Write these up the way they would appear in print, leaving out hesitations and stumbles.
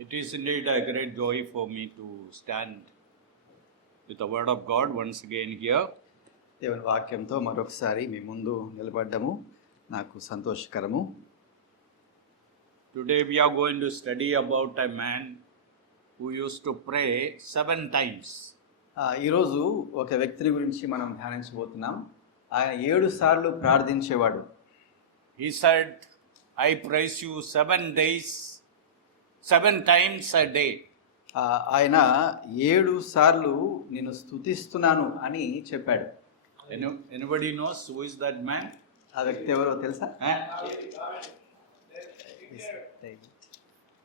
It is indeed a great joy for me to stand with the word of God once again here. దేవుని వాక్యంతో మరొకసారి మీ ముందు నిలబడ్డము నాకు సంతోషకరము. Today we are going to study about a man who used to pray 7 times. ఈరోజు ఒక వ్యక్తిని గురించి మనం ధ్యానించబోతున్నాం. ఆయన 7 సార్లు ప్రార్థించేవాడు. He said, I praise you 7 days, 7 times a day. ఆయన 7 సార్లు నేను స్తుతిస్తున్నాను అని చెప్పాడు. Anybody knows who is that man? ఆ వ్యక్తి ఎవరో తెలుసా?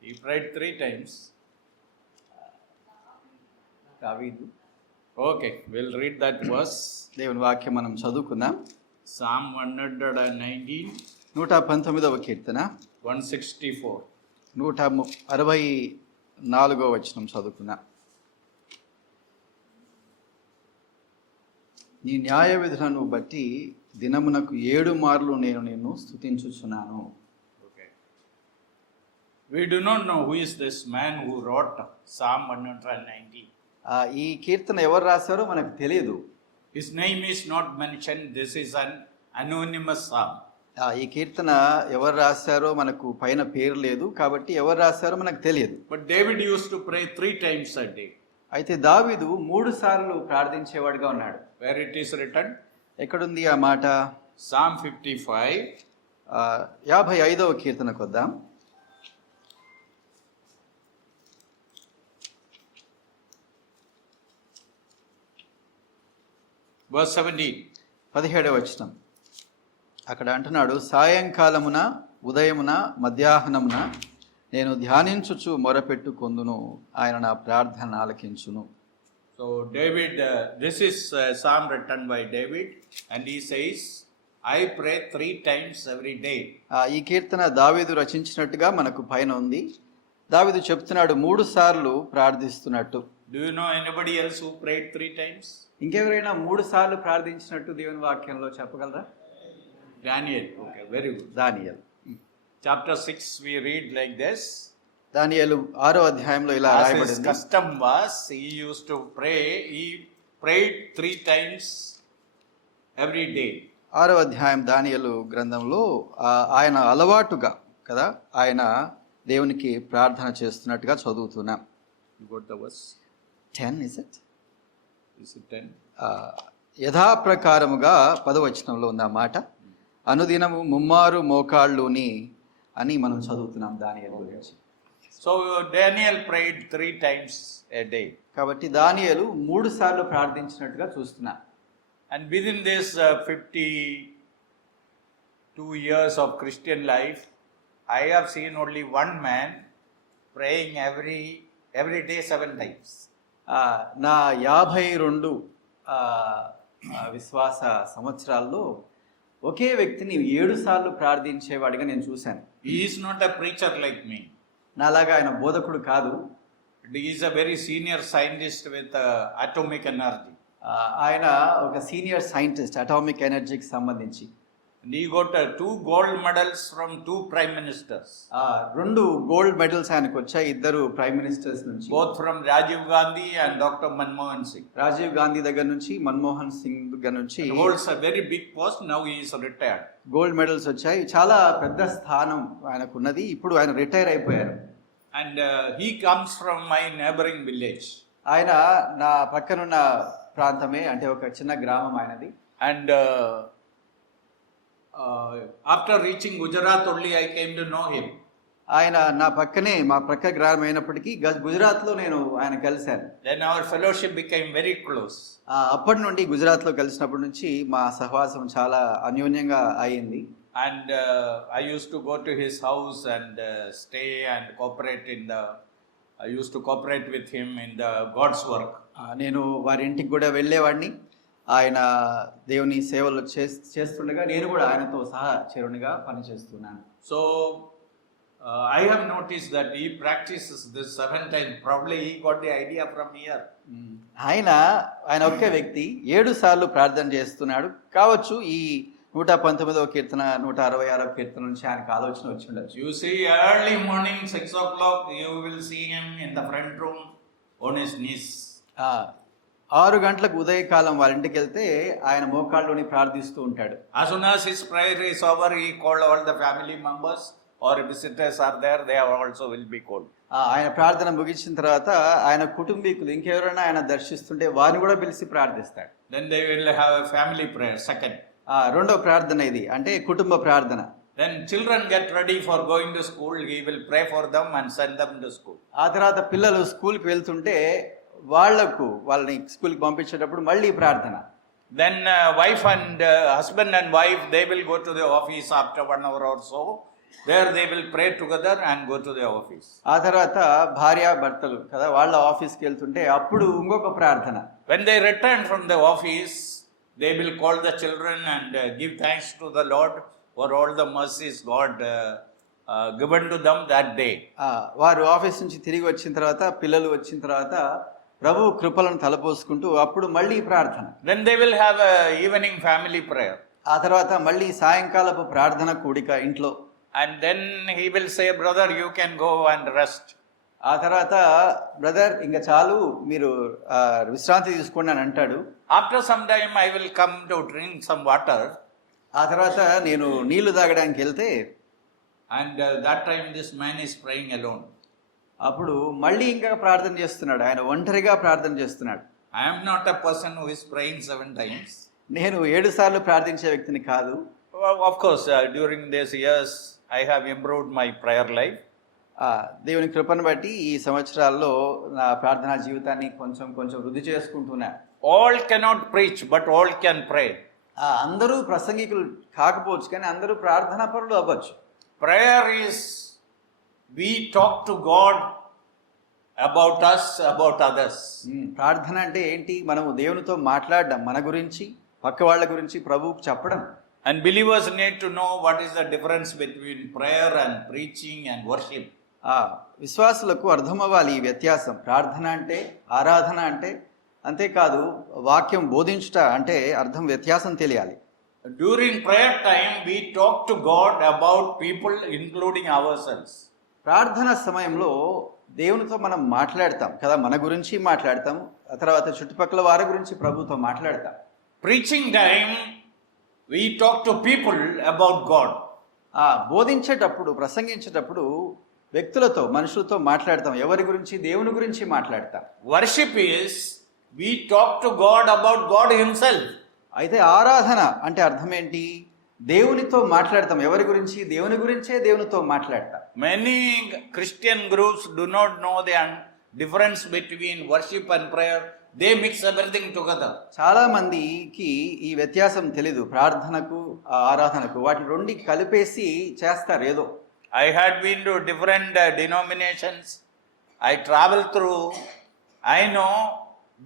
He prayed 3 times. దావీదు. Okay, we'll read that verse. దేవుని వాక్యం మనం చదువుకుందాం. Psalm 119, 119వ కీర్తన 164. 164వ వచనం చదువుకుందాం. నీ న్యాయ విధులను బట్టి దినమునకు 7 మార్లు నేను నిన్ను స్తుతించుచున్నాను. Okay. We do not know who is this man who wrote Psalm 119. ఈ కీర్తన ఎవరు రాశారో మనకు తెలియదు. His name is not mentioned. This is an anonymous psalm. ఈ కీర్తన ఎవరు రాశారో మనకు పైన పేరు లేదు కాబట్టి ఎవరు రాశారో మనకు తెలియదు. But David used to pray 3 times a day. అయితే దావీదు 3 సార్లు ప్రార్థించేవాడుగా ఉన్నాడు. Where it is written? ఎక్కడుంది ఆ మాట? Psalm 55. 55వ కీర్తనకు వద్దాం. Verse 17. 17వ వచనం. అక్కడ అంటున్నాడు, సాయంకాలమున ఉదయమున మధ్యాహ్నమున నేను ధ్యానించుచు మొరపెట్టుకొందును, ఆయన నా ప్రార్థన ఆలకించును. So David, this is a psalm written by David, and he says, I pray 3 times every day. ఈ కీర్తన దావీదు రచించినట్టుగా మనకు పైన ఉంది. దావీదు చెప్తున్నాడు 3 సార్లు ప్రార్థిస్తున్నట్టు. Do you know anybody else who prayed 3 times? ఇంకెవరైనా 3 సార్లు ప్రార్థించినట్టు దేవుని వాక్యంలో చెప్పగలరా? Daniel. Okay, very good. దానియేలు. Chapter 6 we read like this. దానియేలు 6వ అధ్యాయంలో ఇలా As his రాయబడింది. custom was, he used to pray. He prayed 3 times every day. 6వ అధ్యాయం దానియేలు గ్రంథంలో ఆయన అలవాటుగా కదా ఆయన దేవునికి ప్రార్థన చేస్తున్నట్టుగా చదువుతున్నాం. You got the verse? 10 is it? Is it 10? యథాప్రకారముగా 10వ వచనంలో ఉంది ఆ మాట. అనుదినము ముమ్మారు మోకాళ్ళుని అని మనం చదువుతున్నాం దానియేలు గురించి. So Daniel prayed 3 times a day. కాబట్టి దానియేలు 3 సార్లు ప్రార్థించినట్టుగా చూస్తున్నా. And within this 52 years of Christian life, I have seen only one man praying every day 7 times. నా 52 విశ్వాస సంవత్సరాల్లో ఒకే వ్యక్తిని 7 సార్లు ప్రార్థించేవాడిగా నేను చూశాను. He is not a preacher like me. నాలాగా ఆయన బోధకుడు కాదు. He is a very senior scientist with atomic energy. ఆయన ఒక సీనియర్ సైంటిస్ట్ అటామిక్ ఎనర్జీకి సంబంధించి. And he got 2 gold medals from 2 prime ministers. 2 gold medals ఆయనకు వచ్చాయి 2 ప్రైమ్ మినిస్టర్స్ నుంచి. Both from Rajiv Gandhi and Dr. Manmohan Singh. Rajiv Gandhi దగ్గర నుంచి మన్మోహన్ సింగ్ దగ్గర నుంచి. He holds a very big post. Now he is retired. Gold medals వచ్చాయి. చాలా పెద్ద స్థానం ఆయనకు ఉన్నది. ఇప్పుడు ఆయన రిటైర్ అయిపోయారు. And he comes from my neighboring village. ఆయన నా పక్కనున్న ప్రాంతమే, అంటే ఒక చిన్న గ్రామం ఆయనది. And after reaching Gujarat only I came to know him. ఆయన నా పక్కనే మా ప్రక్క గ్రామం అయినప్పటికీ గుజరాత్లో నేను ఆయన కలిశాను. Then our fellowship became very close. అప్పటి నుండి గుజరాత్లో కలిసినప్పటి నుంచి మా సహవాసం చాలా అన్యోన్యంగా అయింది. And I used to go to his house and stay and cooperate I used to cooperate with him in the God's work. నేను వారి ఇంటికి కూడా వెళ్ళేవాడిని. ఆయన దేవుని సేవలు చేస్తుండగా నేను కూడా ఆయనతో సహా చేరునిగా పనిచేస్తున్నాను. So I have noticed that he practices this 7 times. Probably he got the idea from here. ఆయన ఒకే వ్యక్తి 7 సార్లు ప్రార్థన చేస్తున్నాడు కావచ్చు. ఈ 119వ కీర్తన 166వ కీర్తన నుంచి ఆయనకు ఆలోచన వచ్చి ఉండొచ్చు. You see, early morning 6 o'clock, you will see him in the front room on his knees. 6 గంటలకు ఉదయకాలం వాళ్ళ ఇంటికి వెళ్తే ఆయన మోకాళ్ళలోని ప్రార్థిస్తూ ఉంటాడు. As soon as his prayer is over, he called all the family members or visitors are there, they also will be called. ఆయన ప్రార్థన ముగించిన తర్వాత ఆయన కుటుంబీకులు ఇంకెవరైనా ఆయన దర్శిస్తుంటే వారిని కూడా పిలిచి ప్రార్థిస్తాడు. Then they will have a family prayer, second. రెండో ప్రార్థన ఇది అంటే కుటుంబ ప్రార్థన. Then children get ready for going to school, he will pray for them and send them to school. ఆ తర్వాత పిల్లలు స్కూల్కి వెళ్తుంటే వాళ్ళని స్కూల్కి పంపించేటప్పుడు మళ్ళీ ప్రార్థన. Then wife and husband and wife, they will go to the office after 1 hour or so. There they will pray together and go to the office. ఆ తర్వాత భార్య భర్తలు కదా వాళ్ళ ఆఫీస్కి వెళ్తుంటే అప్పుడు ఇంకొక ప్రార్థన. When they return from the office, they will call the children and give thanks to the Lord for all the mercies God given to them that day. వారు ఆఫీస్ నుంచి తిరిగి వచ్చిన తర్వాత పిల్లలు వచ్చిన తర్వాత ప్రభు కృపలను తలపోసుకుంటూ అప్పుడు మళ్ళీ ప్రార్థన. Then they will have a evening family prayer. ఆ తర్వాత మళ్ళీ సాయంకాలపు ప్రార్థన కూడిక ఇంట్లో. And then he will say, brother, you can go and rest. ఆ తర్వాత బ్రదర్ ఇంకా చాలు మీరు విశ్రాంతి తీసుకోండి అని అంటాడు. After some time I will come to drink some water. ఆ తర్వాత నేను నీళ్లు తాగడానికి వెళ్తే and that time this man is praying alone. అప్పుడు మళ్ళీ ఇంకా ప్రార్థన చేస్తున్నాడు. ఆయన ఒంటరిగా ప్రార్థన చేస్తున్నాడు. I am not a person who is praying 7 times. నేను 7 సార్లు ప్రార్థించే వ్యక్తిని కాదు. Of course, during these years I have improved my prayer life. దేవుని కృపను బట్టి ఈ సంవత్సరాల్లో నా ప్రార్థనా జీవితాన్ని కొంచెం వృద్ధి చేసుకుంటున్నా. All cannot preach, but all can pray. అందరూ ప్రసంగికులు కాకపోవచ్చు కానీ అందరూ ప్రార్థనా పరులు అవ్వచ్చు. Prayer is we talk to God about us, about others. ప్రార్థన అంటే ఏంటి? మనము దేవునితో మాట్లాడడం, మన గురించి పక్క వాళ్ళ గురించి ప్రభువుకు చెప్పడం. And believers need to know what is the difference between prayer and preaching and worship. విశ్వాసులకు అర్థం అవ్వాలి ఈ వ్యత్యాసం. ప్రార్థన అంటే ఆరాధన అంటే అంతేకాదు వాక్యం బోధించుట అంటే అర్థం వ్యత్యాసం తెలియాలి. During prayer time we talk to God about people including ourselves. ప్రార్థన సమయంలో దేవునితో మనం మాట్లాడతాం కదా, మన గురించి మాట్లాడతాం, ఆ తర్వాత చుట్టుపక్కల వారి గురించి ప్రభుతో మాట్లాడతాం. Preaching time we talk to people about God. బోధించేటప్పుడు ప్రసంగించేటప్పుడు వ్యక్తులతో మనుషులతో మాట్లాడతాం, ఎవరి గురించి? దేవుని గురించి మాట్లాడతాం. Worship is we talk to God about God himself. అయితే ఆరాధన అంటే అర్థం ఏంటి? దేవునితో మాట్లాడతాం, ఎవరి గురించి? దేవుని గురించే దేవునితో మాట్లాడతాం. Many Christian groups do not know the difference between worship and prayer. They mix everything together. చాలా మందికి ఈ వ్యత్యాసం తెలీదు, ప్రార్థనకు ఆరాధనకు. వాటి రెండు కలిపేసి చేస్తారు ఏదో. I had been to different denominations. I traveled through. I know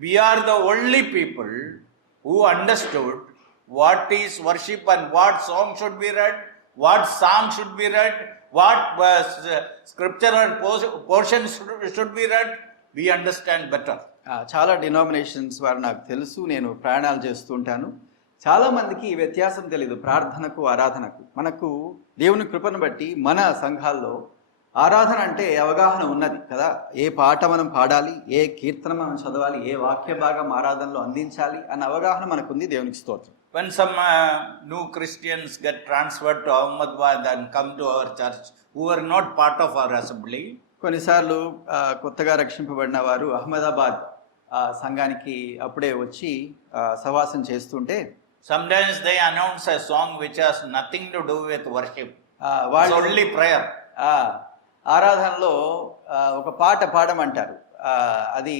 we are the only people who understood what is worship and what song should be read, what psalm should be read, what scriptural portions should be read. We understand better. చాలా denominations వారు నాకు తెలుసు, నేను ప్రయాణాలు చేస్తుంటాను. చాలా మందికి ఈ వ్యత్యాసం తెలీదు ప్రార్థనకు ఆరాధనకు. మనకు దేవుని కృపను బట్టి మన సంఘాల్లో ఆరాధన అంటే అవగాహన ఉన్నది కదా. ఏ పాట మనం పాడాలి, ఏ కీర్తన మనం చదవాలి, ఏ వాక్య భాగం ఆరాధనలో అందించాలి అన్న అవగాహన మనకుంది. దేవునికి స్తోత్రం. When some new Christians get transferred to Ahmedabad and come to our church who are not part of our assembly, కొన్నిసార్లు కొత్తగా రక్షింపబడిన వారు అహ్మదాబాద్ సంఘానికి అప్పుడే వచ్చి సహవాసం చేస్తుంటే sometimes they announce a song which has nothing to do with worship. వాళ్ళు It's only prayer. ఆరాధనలో ఒక పాట పాడమంటారు. అది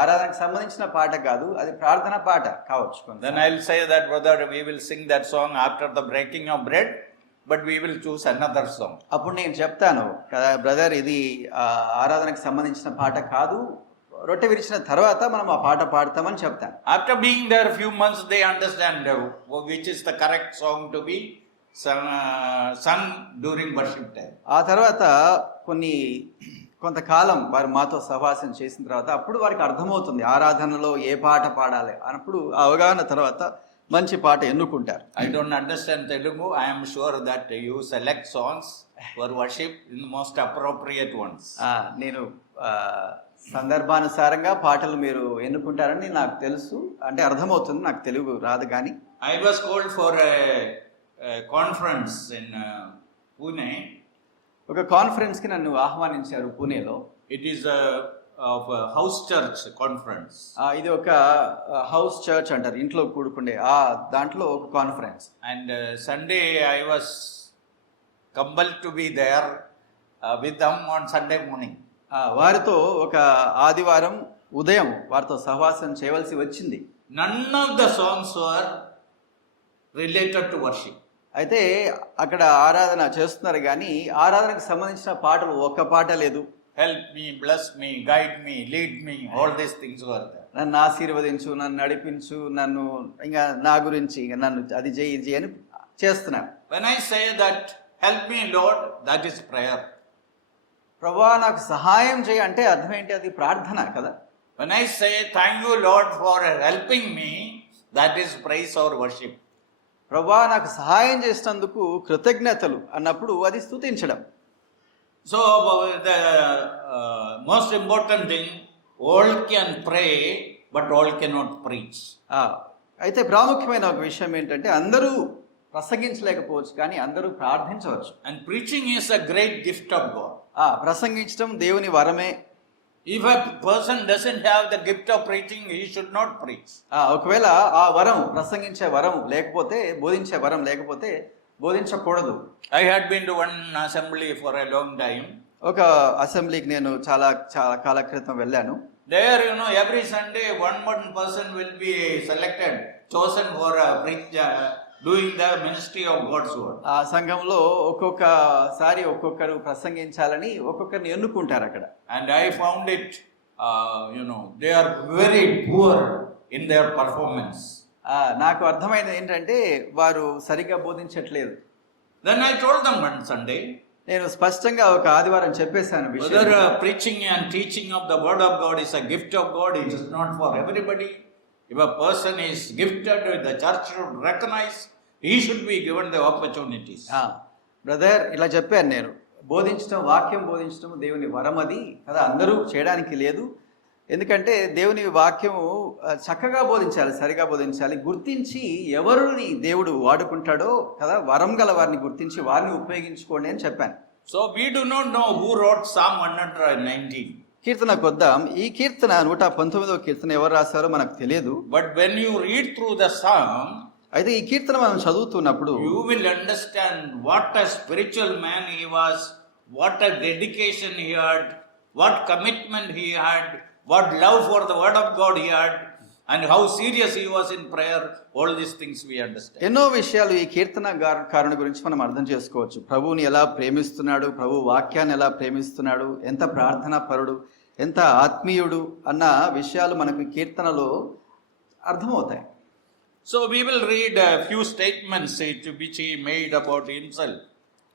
ఆరాధనకు సంబంధించిన పాట కాదు, అది ప్రార్థన పాట కావచ్చు. Then I'll say that brother, we will sing that song after the breaking of bread, but we will choose another song. అప్పుడు నేను చెప్తాను కదా, బ్రదర్ ఇది ఆరాధనకు సంబంధించిన పాట కాదు, రొట్టె విరిచిన తర్వాత మనం ఆ పాట పాడతామని చెప్తాను. After being there few months, they understand which is the correct song to be sung during worship time. ఆ తర్వాత కొంతకాలం వారు మాతో సహవాసం చేసిన తర్వాత అప్పుడు వారికి అర్థమవుతుంది ఆరాధనలో ఏ పాట పాడాలి అన్నప్పుడు అవగాహన తర్వాత మంచి పాట ఎన్నుకుంటారు. I don't understand Telugu. I am sure that you select songs for worship in the most appropriate ones. నేను సందర్భానుసారంగా పాటలు మీరు ఎన్నుకుంటారని నాకు తెలుసు, అంటే అర్థమవుతుంది, నాకు తెలుగు రాదు కానీ. I was called for a conference in Pune. ఒక కాన్ఫరెన్స్కి నన్ను ఆహ్వానించారు పూణేలో. It is a house church conference. ఇది ఒక హౌస్ చర్చ్ అంటారు, ఇంట్లో కూడుకుండే దాంట్లో ఒక conference. And Sunday I was compelled to be there with them on Sunday morning. వారితో ఒక ఆదివారం ఉదయం వారితో సహవాసం చేయవలసి వచ్చింది. None of the songs were related to worship. అయితే అక్కడ ఆరాధన చేస్తున్నారు కానీ ఆరాధనకు సంబంధించిన పాటలు ఒక్క పాట లేదు. Help me, bless me, guide me, lead me, all these things were there. నన్ను ఆశీర్వదించు, నన్ను నడిపించు, నన్ను ఇంకా నా గురించి నన్ను అది చేయి అని చేస్తున్నాను. When I say that help me Lord, that is prayer. ప్రభువా నాకు సహాయం చేయి అంటే అర్థం ఏంటి? అది ప్రార్థన కదా. When I say thank you Lord for helping me, that is praise or worship. ప్రభువా నాకు సహాయం చేసినందుకు కృతజ్ఞతలు అన్నప్పుడు అది స్తుతించడం. So the most important thing, all can pray but all cannot preach. అయితే ప్రాముఖ్యమైన ఒక విషయం ఏంటంటే అందరూ ప్రసంగించలేకపోవచ్చు కానీ అందరూ ప్రార్థించవచ్చు. And preaching is a great gift of God. ప్రసంగించడం దేవుని వరమే. If a person doesn't have the gift of preaching, he should not preach. ఒకవేళ ఆ వరం, ప్రసంగించే వరం లేకపోతే, బోధించే వరం లేకపోతే బోధించకూడదు. I had been to one assembly for a long time. ఒక అసెంబ్లీకి నేను చాలా కాల క్రితం వెళ్ళాను. There, every Sunday one person will be selected, chosen for doing the ministry of God's word. ఆ సంఘంలో ఒక్కొక్కసారి ఒక్కొక్కరు ప్రసంగించాలని ఒక్కొక్కరిని ఎన్నుకుంటారు అక్కడ. And I found it, they are very poor in their performance. నాకు అర్థమైనది ఏంటంటే వారు సరిగ్గా బోధించట్లేదు. Then I told them one Sunday, నేను స్పష్టంగా ఒక ఆదివారం చెప్పేశాను, whether preaching and teaching of the word of God is a gift of God, it is not for everybody. If a person is gifted, the church should recognize, he should be given the opportunities. Brother ఇలా చెప్పాను నేను, బోధించడం, వాక్యం బోధించడం దేవుని వరం, అది కదా అందరూ చేయడానికి లేదు. ఎందుకంటే దేవుని వాక్యము చక్కగా బోధించాలి, సరిగా బోధించాలి, గుర్తించి ఎవరిని దేవుడు వాడుకుంటాడో కదా వరం గల వారిని గుర్తించి వారిని ఉపయోగించుకోండి అని చెప్పాను. So we do not know who wrote Psalm 119. కీర్తనకు వద్దాం. ఈ కీర్తన 119వ కీర్తన ఎవరు రాశారో మనకు తెలియదు. But when you read through the psalm, అయితే ఈ కీర్తన మనం చదువుతున్నప్పుడు you will understand what a spiritual man he was, what a dedication he had, what commitment he had, what love for the word of God he had, and how serious he was in prayer. All these things we understand. ఎన్నో విషయాలు ఈ కీర్తనకారుని గురించి మనం అర్థం చేసుకోవచ్చు. ప్రభువుని ఎలా ప్రేమిస్తున్నాడు, ప్రభు వాక్యాన్ని ఎలా ప్రేమిస్తున్నాడు, ఎంత ప్రార్థనా పరుడు, ఎంత ఆత్మీయుడు అన్న విషయాలు మనకు ఈ కీర్తనలో అర్థమవుతాయి. So we will read a few statements which he made about himself.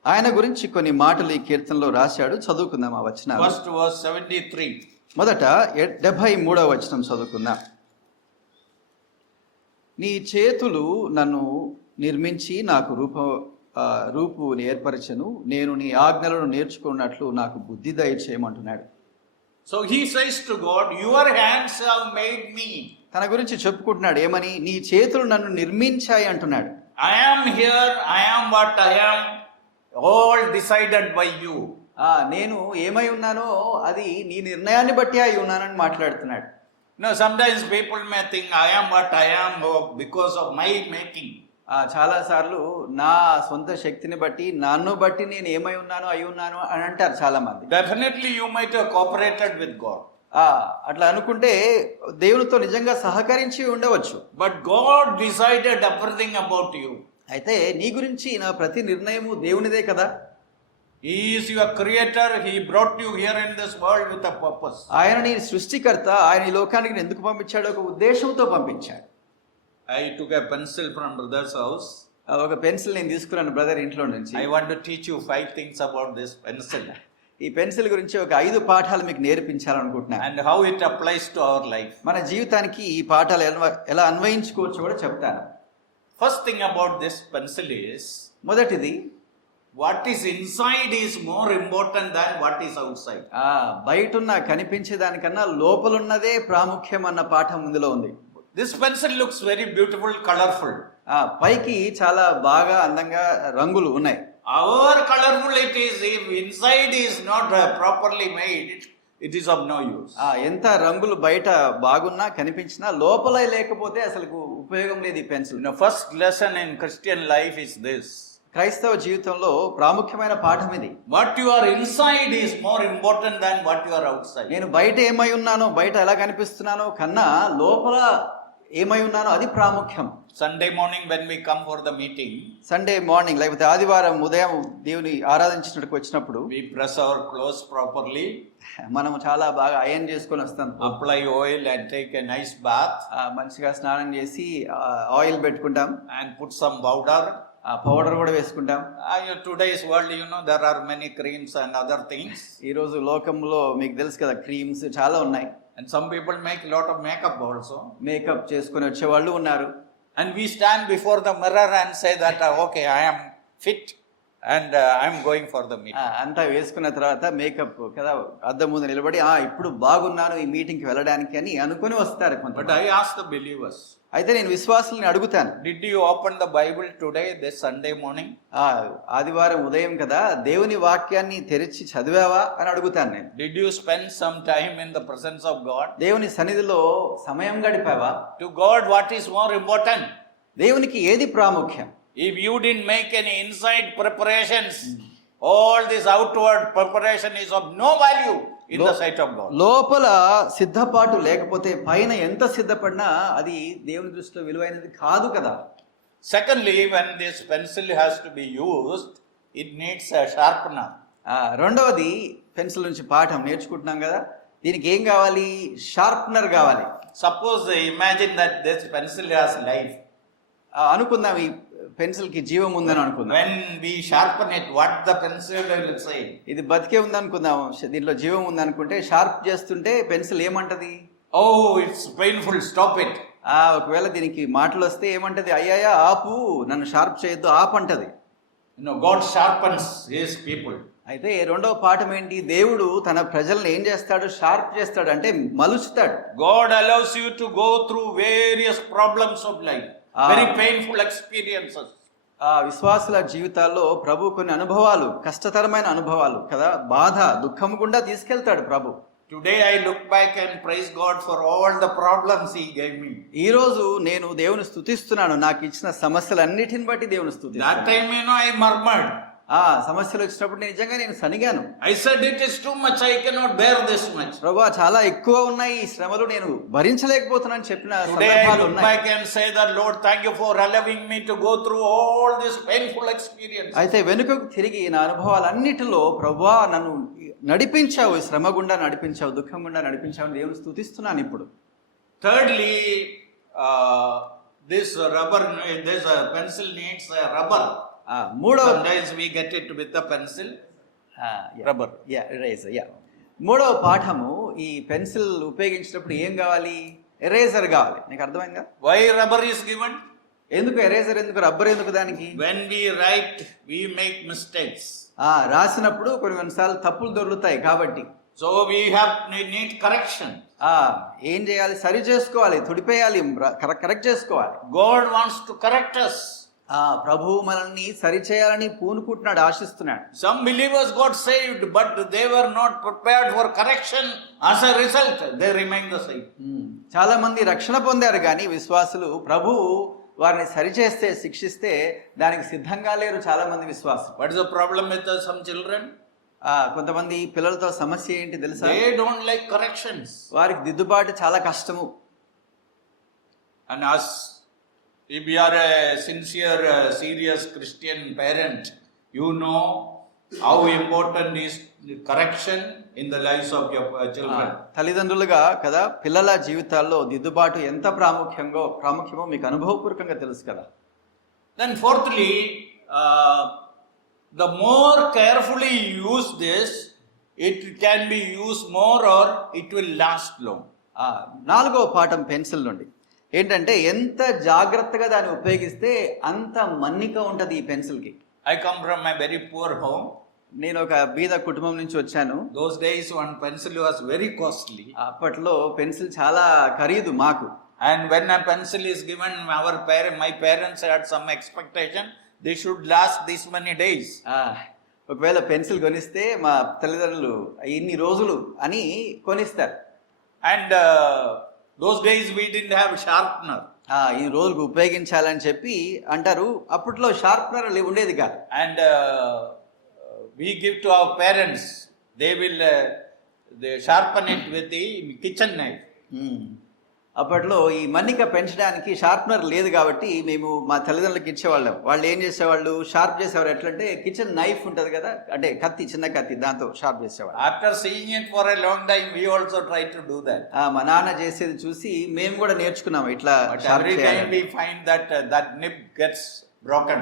ఆయన గురించి కొన్ని మాటలు ఈ కీర్తనలో రాశాడు. చదువుకుందాం ఆ వచనాలు. First verse 73. మొదట 73వ వచనం చదువుకుందాం. నీ చేతులు నన్ను నిర్మించి నాకు రూపు ఏర్పరచను, నేను నీ ఆజ్ఞలను నేర్చుకున్నట్లు నాకు బుద్ధి దయచేయమంటున్నాడు. So he says to God, your hands have made me. తన గురించి చెప్పుకుంటున్నాడు ఏమని? నీ చేతులు నన్ను నిర్మించాయి అంటున్నాడు. I am here, I am what I am, all decided by you. నేను ఏమై ఉన్నానో అది నీ నిర్ణయాన్ని బట్టి అయి ఉన్నానని మాట్లాడుతున్నాడు. Sometimes people may think I am what I am because of my making. చాలా సార్లు నా సొంత శక్తిని బట్టి నన్ను బట్టి నేను ఏమై ఉన్నాను అయి ఉన్నాను అని అంటారు చాలా మంది. Definitely you might have cooperated with God. అట్లా అనుకుంటే దేవునితో నిజంగా సహకరించి ఉండవచ్చు. But God decided everything about you. అయితే నీ గురించి నా ప్రతి నిర్ణయము దేవునిదే కదా. He is your creator. He brought you here in this world with a purpose. ఆయన నీ సృష్టికర్త. ఆయన ఈ లోకానికి ఎందుకు పంపించాడు? ఒక ఉద్దేశంతో పంపించాడు. I took a pencil from brother's house. ఒక పెన్సిల్ నేను తీసుకున్నాను బ్రదర్ ఇంట్లో నుంచి. I want to teach you 5 things about this pencil. ఈ పెన్సిల్ గురించి ఒక 5 పాఠాలు మీకు నేర్పించాలనుకుంటున్నాను. And how it applies to our life. మన జీవితానికి ఈ పాఠాలు ఎలా అన్వయించుకోవచ్చు కూడా చెప్తాను. First thing about this pencil is, మొదటిది, what is inside is more important than what is outside. బయటున్న కనిపించే దానికన్నా లోపలున్నదే ప్రాముఖ్యం అన్న పాఠం ఇందులో ఉంది. This pencil looks very beautiful, colorful. పైకి చాలా బాగా అందంగా రంగులు ఉన్నాయి. Our colorful it is, if inside is not properly made, it is of no use. ఎంత రంగులు బయట బాగున్నా కనిపించినా లోపల లేకపోతే అసలు ఉపయోగం లేదు ఈ pencil. First lesson in Christian life is this. క్రైస్తవ జీవితంలో ప్రాముఖ్యమైన పాఠం ఇది. What you are inside is more important than what you are outside. నేను బయట ఏమై ఉన్నానో, బయట ఎలా కనిపిస్తున్నానో కన్నా లోపల ఏమై ఉన్నానో అది ప్రాముఖ్యం. Sunday morning when we come for the meeting, Sunday morning లేకపోతే ఆదివారం ఉదయం దేవుని ఆరాధించినట్టుకు వచ్చినప్పుడు we press our clothes properly, మనం చాలా బాగా అయన్ చేసుకొని వస్తాం. apply oil and take a nice bath, మంచిగా స్నానం చేసి ఆయిల్ పెట్టుకుంటాం and put some powder. Powder కూడా వేసుకుంటాం. Today's world, there are many creams and other things. ఈ రోజు లోకంలో మీకు తెలుసు కదా, క్రీమ్స్ చాలా ఉన్నాయి. And some people make a lot of makeup also. Makeup చేసుకొని వచ్చేవాళ్ళు ఉన్నారు. And we stand before the mirror and say that, okay, I am fit and I am going for the meeting. అంతా వేసుకున్న తర్వాత makeup కదా అద్దం ముందు నిలబడి ఇప్పుడు బాగున్నాను ఈ మీటింగ్కి వెళ్ళడానికి అని అనుకొని వస్తారు కొంత. But I ask the believers, అయితే నేను విశ్వాసుల్ని అడుగుతాను, did you open the Bible today, this Sunday morning? ఆదివారం ఉదయం కదా దేవుని వాక్యాన్ని తెరిచి చదివావా అని అడుగుతాను నేను. Did you spend some time in the presence of God? దేవుని సన్నిధిలో సమయం గడిపావా? To God, what is more important? దేవునికి ఏది ప్రాముఖ్యం? If you didn't make any inside preparations, all this outward preparation is of no value in the sight of God. లోపల సిద్ధపాటు లేకపోతే పైన ఎంత సిద్ధపడినా అది దేవుని దృష్టిలో విలువైనది కాదు కదా. Secondly, when this pencil has to be used, it needs a sharpener. రెండవది, పెన్సిల్ నుంచి పాఠం నేర్చుకుంటున్నాం కదా, దీనికి ఏం కావాలి? షార్ప్నర్ కావాలి. Suppose imagine that this pencil has life. అనుకుందాం ఈ పెన్సిల్ కి జీవం ఉందని అనుకుందాం. When we sharpen it, what the pencil will say? ఇది బతికే ఉంది అనుకుందాం, దీంట్లో జీవం ఉంది అనుకుంటే షార్ప్ చేస్తుంటే పెన్సిల్ ఏమంటది? Oh, it's painful, stop it. ఒకవేళ దీనికి మాటలు వస్తే ఏమంటది? అయ్యాయా ఆపు, నన్ను షార్ప్ చేయొద్దు, ఆపంటది. God sharpens his people. అయితే రెండవ పాఠం ఏంటి? దేవుడు తన ప్రజల్ని ఏం చేస్తాడు? షార్ప్ చేస్తాడు, అంటే మలుచుతాడు. God allows you to go through various problems of life, very painful experiences. విశ్వాసుల జీవితాల్లో ప్రభు కొన్ని అనుభవాలు, కష్టతరమైన అనుభవాలు కదా, బాధ దుఃఖం గుండా తీసుకెళ్తాడు ప్రభు. Today I look back and praise God for all the problems he gave me. ఈ రోజు నేను దేవుని స్తుతిస్తున్నాను, నాకు ఇచ్చిన సమస్యలన్నిటిని బట్టి దేవుని స్తుతిస్తున్నాను. That time I murmured. సమస్యలు వచ్చినప్పుడు నిజంగా నేను సనిగాను. I said it is too much, I cannot bear this much. ప్రభువా చాలా ఎక్కువ ఉన్నాయి ఈ శ్రమలు, నేను భరించలేకపోతున్నాను చెప్పిన సందర్భాలు ఉన్నాయి. Today I look back and say that Lord, thank you for allowing me to go through all this painful experience. అయితే వెనుకకు తిరిగి నా అనుభవాలన్నిటిలో ప్రభువా నన్ను నడిపించావు, శ్రమ గుండా నడిపించావు, దుఃఖం గుండా నడిపించావు, దేవుని స్తుతిస్తున్నాను ఇప్పుడు. Thirdly, this pencil needs a rubber. Sometimes we get it with the pencil. Rubber. Eraser. మూడవ పాఠము, ఈ పెన్సిల్ ఉపయోగించినప్పుడు ఏం కావాలి? ఎరేజర్ కావాలి. నీకు అర్థమైందా? Why rubber is given? ఎందుకు ఎరేజర్, ఎందుకు రబ్బర్ ఎందుకు దానికి? When we write, we make mistakes. రాసినప్పుడు కొన్నిసార్లు తప్పులు దొరుకుతాయి కాబట్టి. So we need correction. ఏం చేయాలి? సరి చేసుకోవాలి, తుడిపేయాలి, కరెక్ట్ చేసుకోవాలి. God wants to correct us. ప్రభువు మనల్ని సరి చేయాలని పూనుకుంటున్నాడు, ఆశిస్తున్నాడు. Some believers got saved, but they were not prepared for correction. As a result, they remain the same. చాలా మంది రక్షణ పొందారు కానీ విశ్వాసులు ప్రభువు వారిని సరిచేస్తే శిక్షిస్తే దానికి సిద్ధంగా లేరు చాలా మంది విశ్వాసం. What is the problem with some children? కొంతమంది పిల్లలతో సమస్య ఏంటి తెలుసా? They don't like corrections. వారికి దిద్దుబాటు చాలా కష్టము. And us, if you are a sincere, serious Christian parent, you know how important is the correction in the lives of your children. తల్లిదండ్రులుగా కదా పిల్లల జీవితాల్లో దిద్దుబాటు ఎంత ప్రాముఖ్యమో మీకు అనుభవపూర్వకంగా తెలుసు కదా. Then fourthly, the more carefully you use this, it can be used more or it will last long. 4వ పాఠం పెన్సిల్ నుండి ఏంటంటే ఎంత జాగ్రత్తగా దాన్ని ఉపయోగిస్తే అంత మన్నిక ఉంటుంది ఈ పెన్సిల్కి. I come from a very poor home. నేను ఒక బీద కుటుంబం నుంచి వచ్చాను. Those days one pencil was very costly. అప్పట్లో పెన్సిల్ చాలా ఖరీదు మాకు. And when a pencil is given, my parents had some expectation they should last this many days. ఒకవేళ పెన్సిల్ కొనిస్తే మా తల్లిదండ్రులు ఇన్ని రోజులు అని కొనిస్తారు. And those days we didn't have sharpener. ఈ రోజుకు ఉపయోగించాలని చెప్పి అంటారు. అప్పట్లో షార్ప్నర్ ఉండేది కాదు. And we give to our parents, they will they sharpen it with the kitchen knife. అప్పట్లో ఈ మన్నిక పెంచడానికి షార్ప్నర్ లేదు కాబట్టి మేము మా తల్లిదండ్రులకు ఇచ్చేవాళ్ళం. వాళ్ళు ఏం చేసేవాళ్ళు, షార్ప్ చేసేవారు. ఎట్లంటే కిచెన్ నైఫ్ ఉంటుంది కదా, అంటే కత్తి, చిన్న కత్తి, దాంతో షార్ప్ చేసేవాళ్ళు. After seeing it for a long time, we also try to do that. మా నాన్న చేసేది చూసి మేము కూడా నేర్చుకున్నాం ఇట్లా. Every time we find that nib gets broken.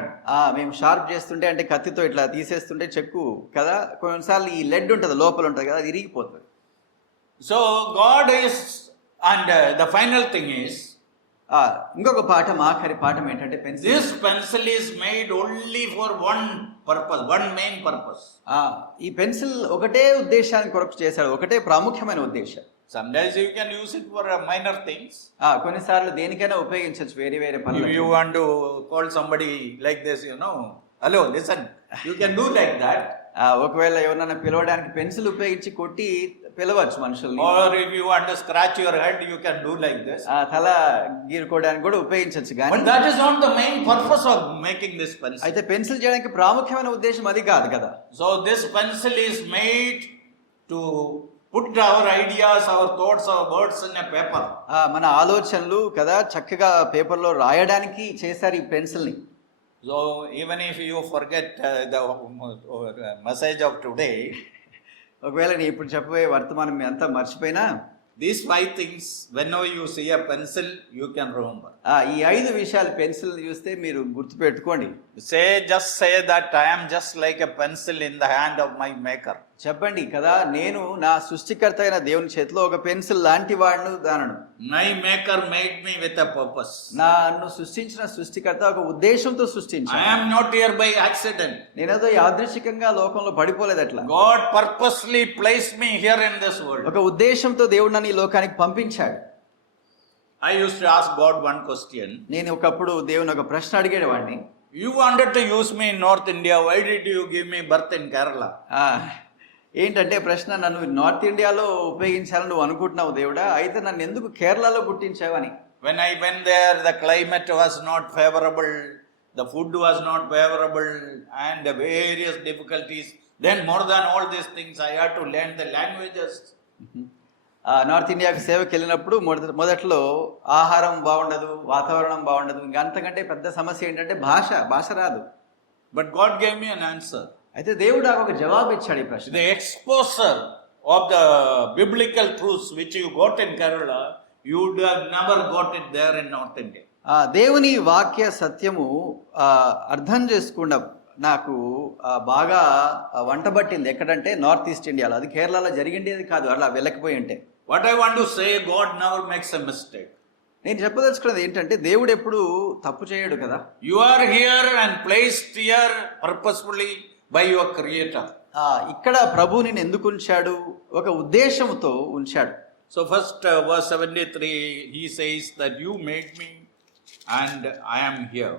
మేము షార్ప్ చేస్తుంటే అంటే కత్తితో ఇట్లా తీసేస్తుంటే చెక్కు కదా, కొన్నిసార్లు ఈ లెడ్ ఉంటుంది లోపల ఉంటుంది కదా, అది ఇరిగిపోతుంది. So God is, and the final thing is, ఇంకొక పాఠం, ఆఖరి పాఠం ఏంటంటే pencil. this pencil is made only for one purpose, one main purpose. ఈ పెన్సిల్ ఒకటే ఉద్దేశానికి కొరకు చేశాడు, ఒకటే ప్రాముఖ్యమైన ఉద్దేశం. Sometimes you can use it for minor things. కొన్నిసార్లు దేనికైనా ఉపయోగించవచ్చు, వేరే వేరే పనులు. If you want to call somebody like this, hello, listen, you can do like that. ఒకవేళ ఎవరన్నా పిలవడానికి పెన్సిల్ ఉపయోగించి కొట్టి పిలవచ్చు మనుషుల్ని. Or if you want to scratch your head, you can do like this. తల గీరుకోవడానికి కూడా ఉపయోగించవచ్చు. కానీ but that is not the main purpose of making this pencil. అయితే పెన్సిల్ చేయడానికి ప్రాముఖ్యమైన ఉద్దేశం అది కాదు కదా. So this pencil is made to put our ideas, our thoughts, our words in a paper. మన ఆలోచనలు కదా చక్కగా పేపర్లో రాయడానికి చేశారు ఈ పెన్సిల్ని. So even if you forget the message of today, ఒకవేళ నేను ఇప్పుడు చెప్పబోయే వర్తమానం మీ అంతా మర్చిపోయినా, these 5 things, whenever you see a pencil, you can remember. ఈ 5 విషయాలు పెన్సిల్ చూస్తే మీరు గుర్తుపెట్టుకోండి. Just say that I am just like a pencil in the hand of my maker. చెప్పండి కదా, నేను నా సృష్టికర్త అయిన దేవుని చేతిలో ఒక పెన్సిల్ లాంటి వాడును దానను. My maker made me with a purpose. నన్ను సృష్టించిన సృష్టికర్త ఒక ఉద్దేశంతో సృష్టించాడు. I am not here by accident. నేనేదో యాదృచ్ఛికంగా లోకంలో పడిపోలేదు అట్లా. God purposely placed me here in this world. ఒక ఉద్దేశంతో దేవుడు నన్ను ఈ లోకానికి పంపించాడు. I used to ask God one question. నేను ఒకప్పుడు దేవుని ఒక ప్రశ్న అడిగేవాడిని. You wanted to use me in North India, why did you give me birth in Kerala? ఏంటంటే ప్రశ్న, నన్ను నార్త్ ఇండియాలో ఉపయోగించాలని నువ్వు అనుకుంటున్నావు దేవుడా, అయితే నన్ను ఎందుకు కేరళలో పుట్టించావని. When I went there, the climate was not favorable, the food was not favorable, and the various difficulties. Then more than all these things, I had to learn the languages. North ఇండియాకి సేవకి వెళ్ళినప్పుడు మొదట్లో ఆహారం బాగుండదు, వాతావరణం బాగుండదు, ఇంకా అంతకంటే పెద్ద సమస్య ఏంటంటే భాష రాదు. But God gave me an answer. అయితే దేవుడు నాకు ఒక జవాబు ఇచ్చాడు ఈ ప్రశ్న. The exposure of the biblical truths which you got in Kerala, you would have never got it there in North India. దేవుని వాక్య సత్యము అర్థం చేసుకుండా నాకు బాగా వంటబట్టింది ఎక్కడంటే నార్త్ ఈస్ట్ ఇండియాలో. అది కేరళలో జరిగిండేది కాదు, అలా వెళ్ళకపోయి ఉంటే. What I want to say, God never makes a mistake. నేను చెప్పదలుచుకున్నది ఏంటంటే దేవుడు ఎప్పుడు తప్పు చేయడు కదా. You are here and placed here purposefully by your creator. ఇక్కడ ప్రభు నిన్ను ఎందుకు ఉంచాడు, ఒక ఉద్దేశంతో ఉంచాడు. So first verse 73, he says that you made me and I am here.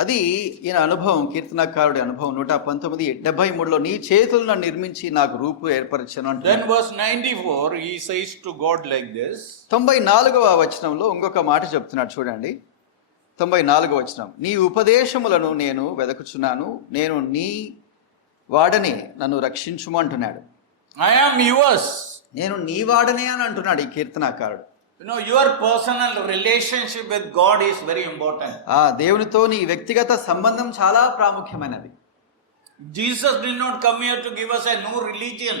అది ఈయన అనుభవం, కీర్తనకారుడి అనుభవం. 119:73లో నీ చేతులను నిర్మించి నాకు రూపు ఏర్పరచను అంటాడు. Then verse 94, he says to God like this. 94వ వచనంలో ఇంకొక మాట చెప్తున్నాడు చూడండి. 94వ వచనం. నీ ఉపదేశములను నేను వెదకుచున్నాను, నేను నీ వాడనే, నన్ను రక్షించుము అంటున్నాడు. I am yours. నేను నీ వాడనే అని అంటున్నాడు ఈ కీర్తనాకారుడు. You know, your personal relationship with God is very important. దేవునితో నీ వ్యక్తిగత సంబంధం చాలా ప్రాముఖ్యమైనది. Jesus did not come here to give us a new religion.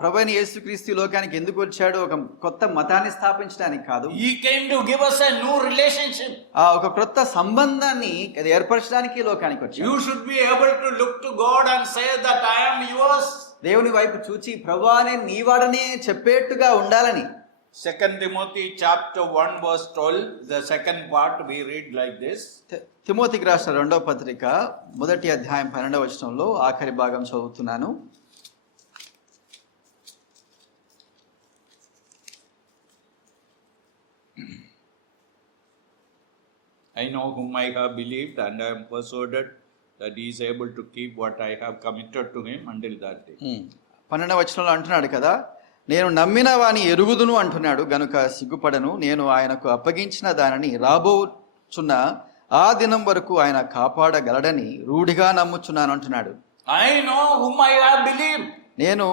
ప్రభువైన యేసుక్రీస్తు ఈ లోకానికి ఎందుకు వచ్చాడు? ఒక కొత్త మతాన్ని స్థాపించడానికి కాదు. He came to give us a new relationship. ఒక కొత్త సంబంధాన్ని ఏర్పరచడానికి ఈ లోకానికి వచ్చాడు. You should be able to look to God and say that I am yours. దేవుని వైపు చూచి ప్రభువా నేను నీ వాడనే చెప్పేట్టుగా ఉండాలని. 2 Timothy chapter 1 verse 12, the second part we read like this. తిమోతికి రాసిన 2వ పత్రిక 1వ అధ్యాయం 12వ వచనంలో ఆఖరి భాగం చదువుతున్నాను. I know whom I have believed, and I am persuaded that he is able to keep what I have committed to him until that day. 12వ వచనంలో అంటున్నాడు కదా, నేను నమ్మిన వాని ఎరుగుదును అంటున్నాడు గనుక సిగ్గుపడను, నేను ఆయనకు అప్పగించిన దానిని రాబోచున్న ఆ దినం వరకు ఆయన కాపాడగలడని రూఢిగా నమ్ముచున్నాను అంటున్నాడు. I know whom I have believed. నేను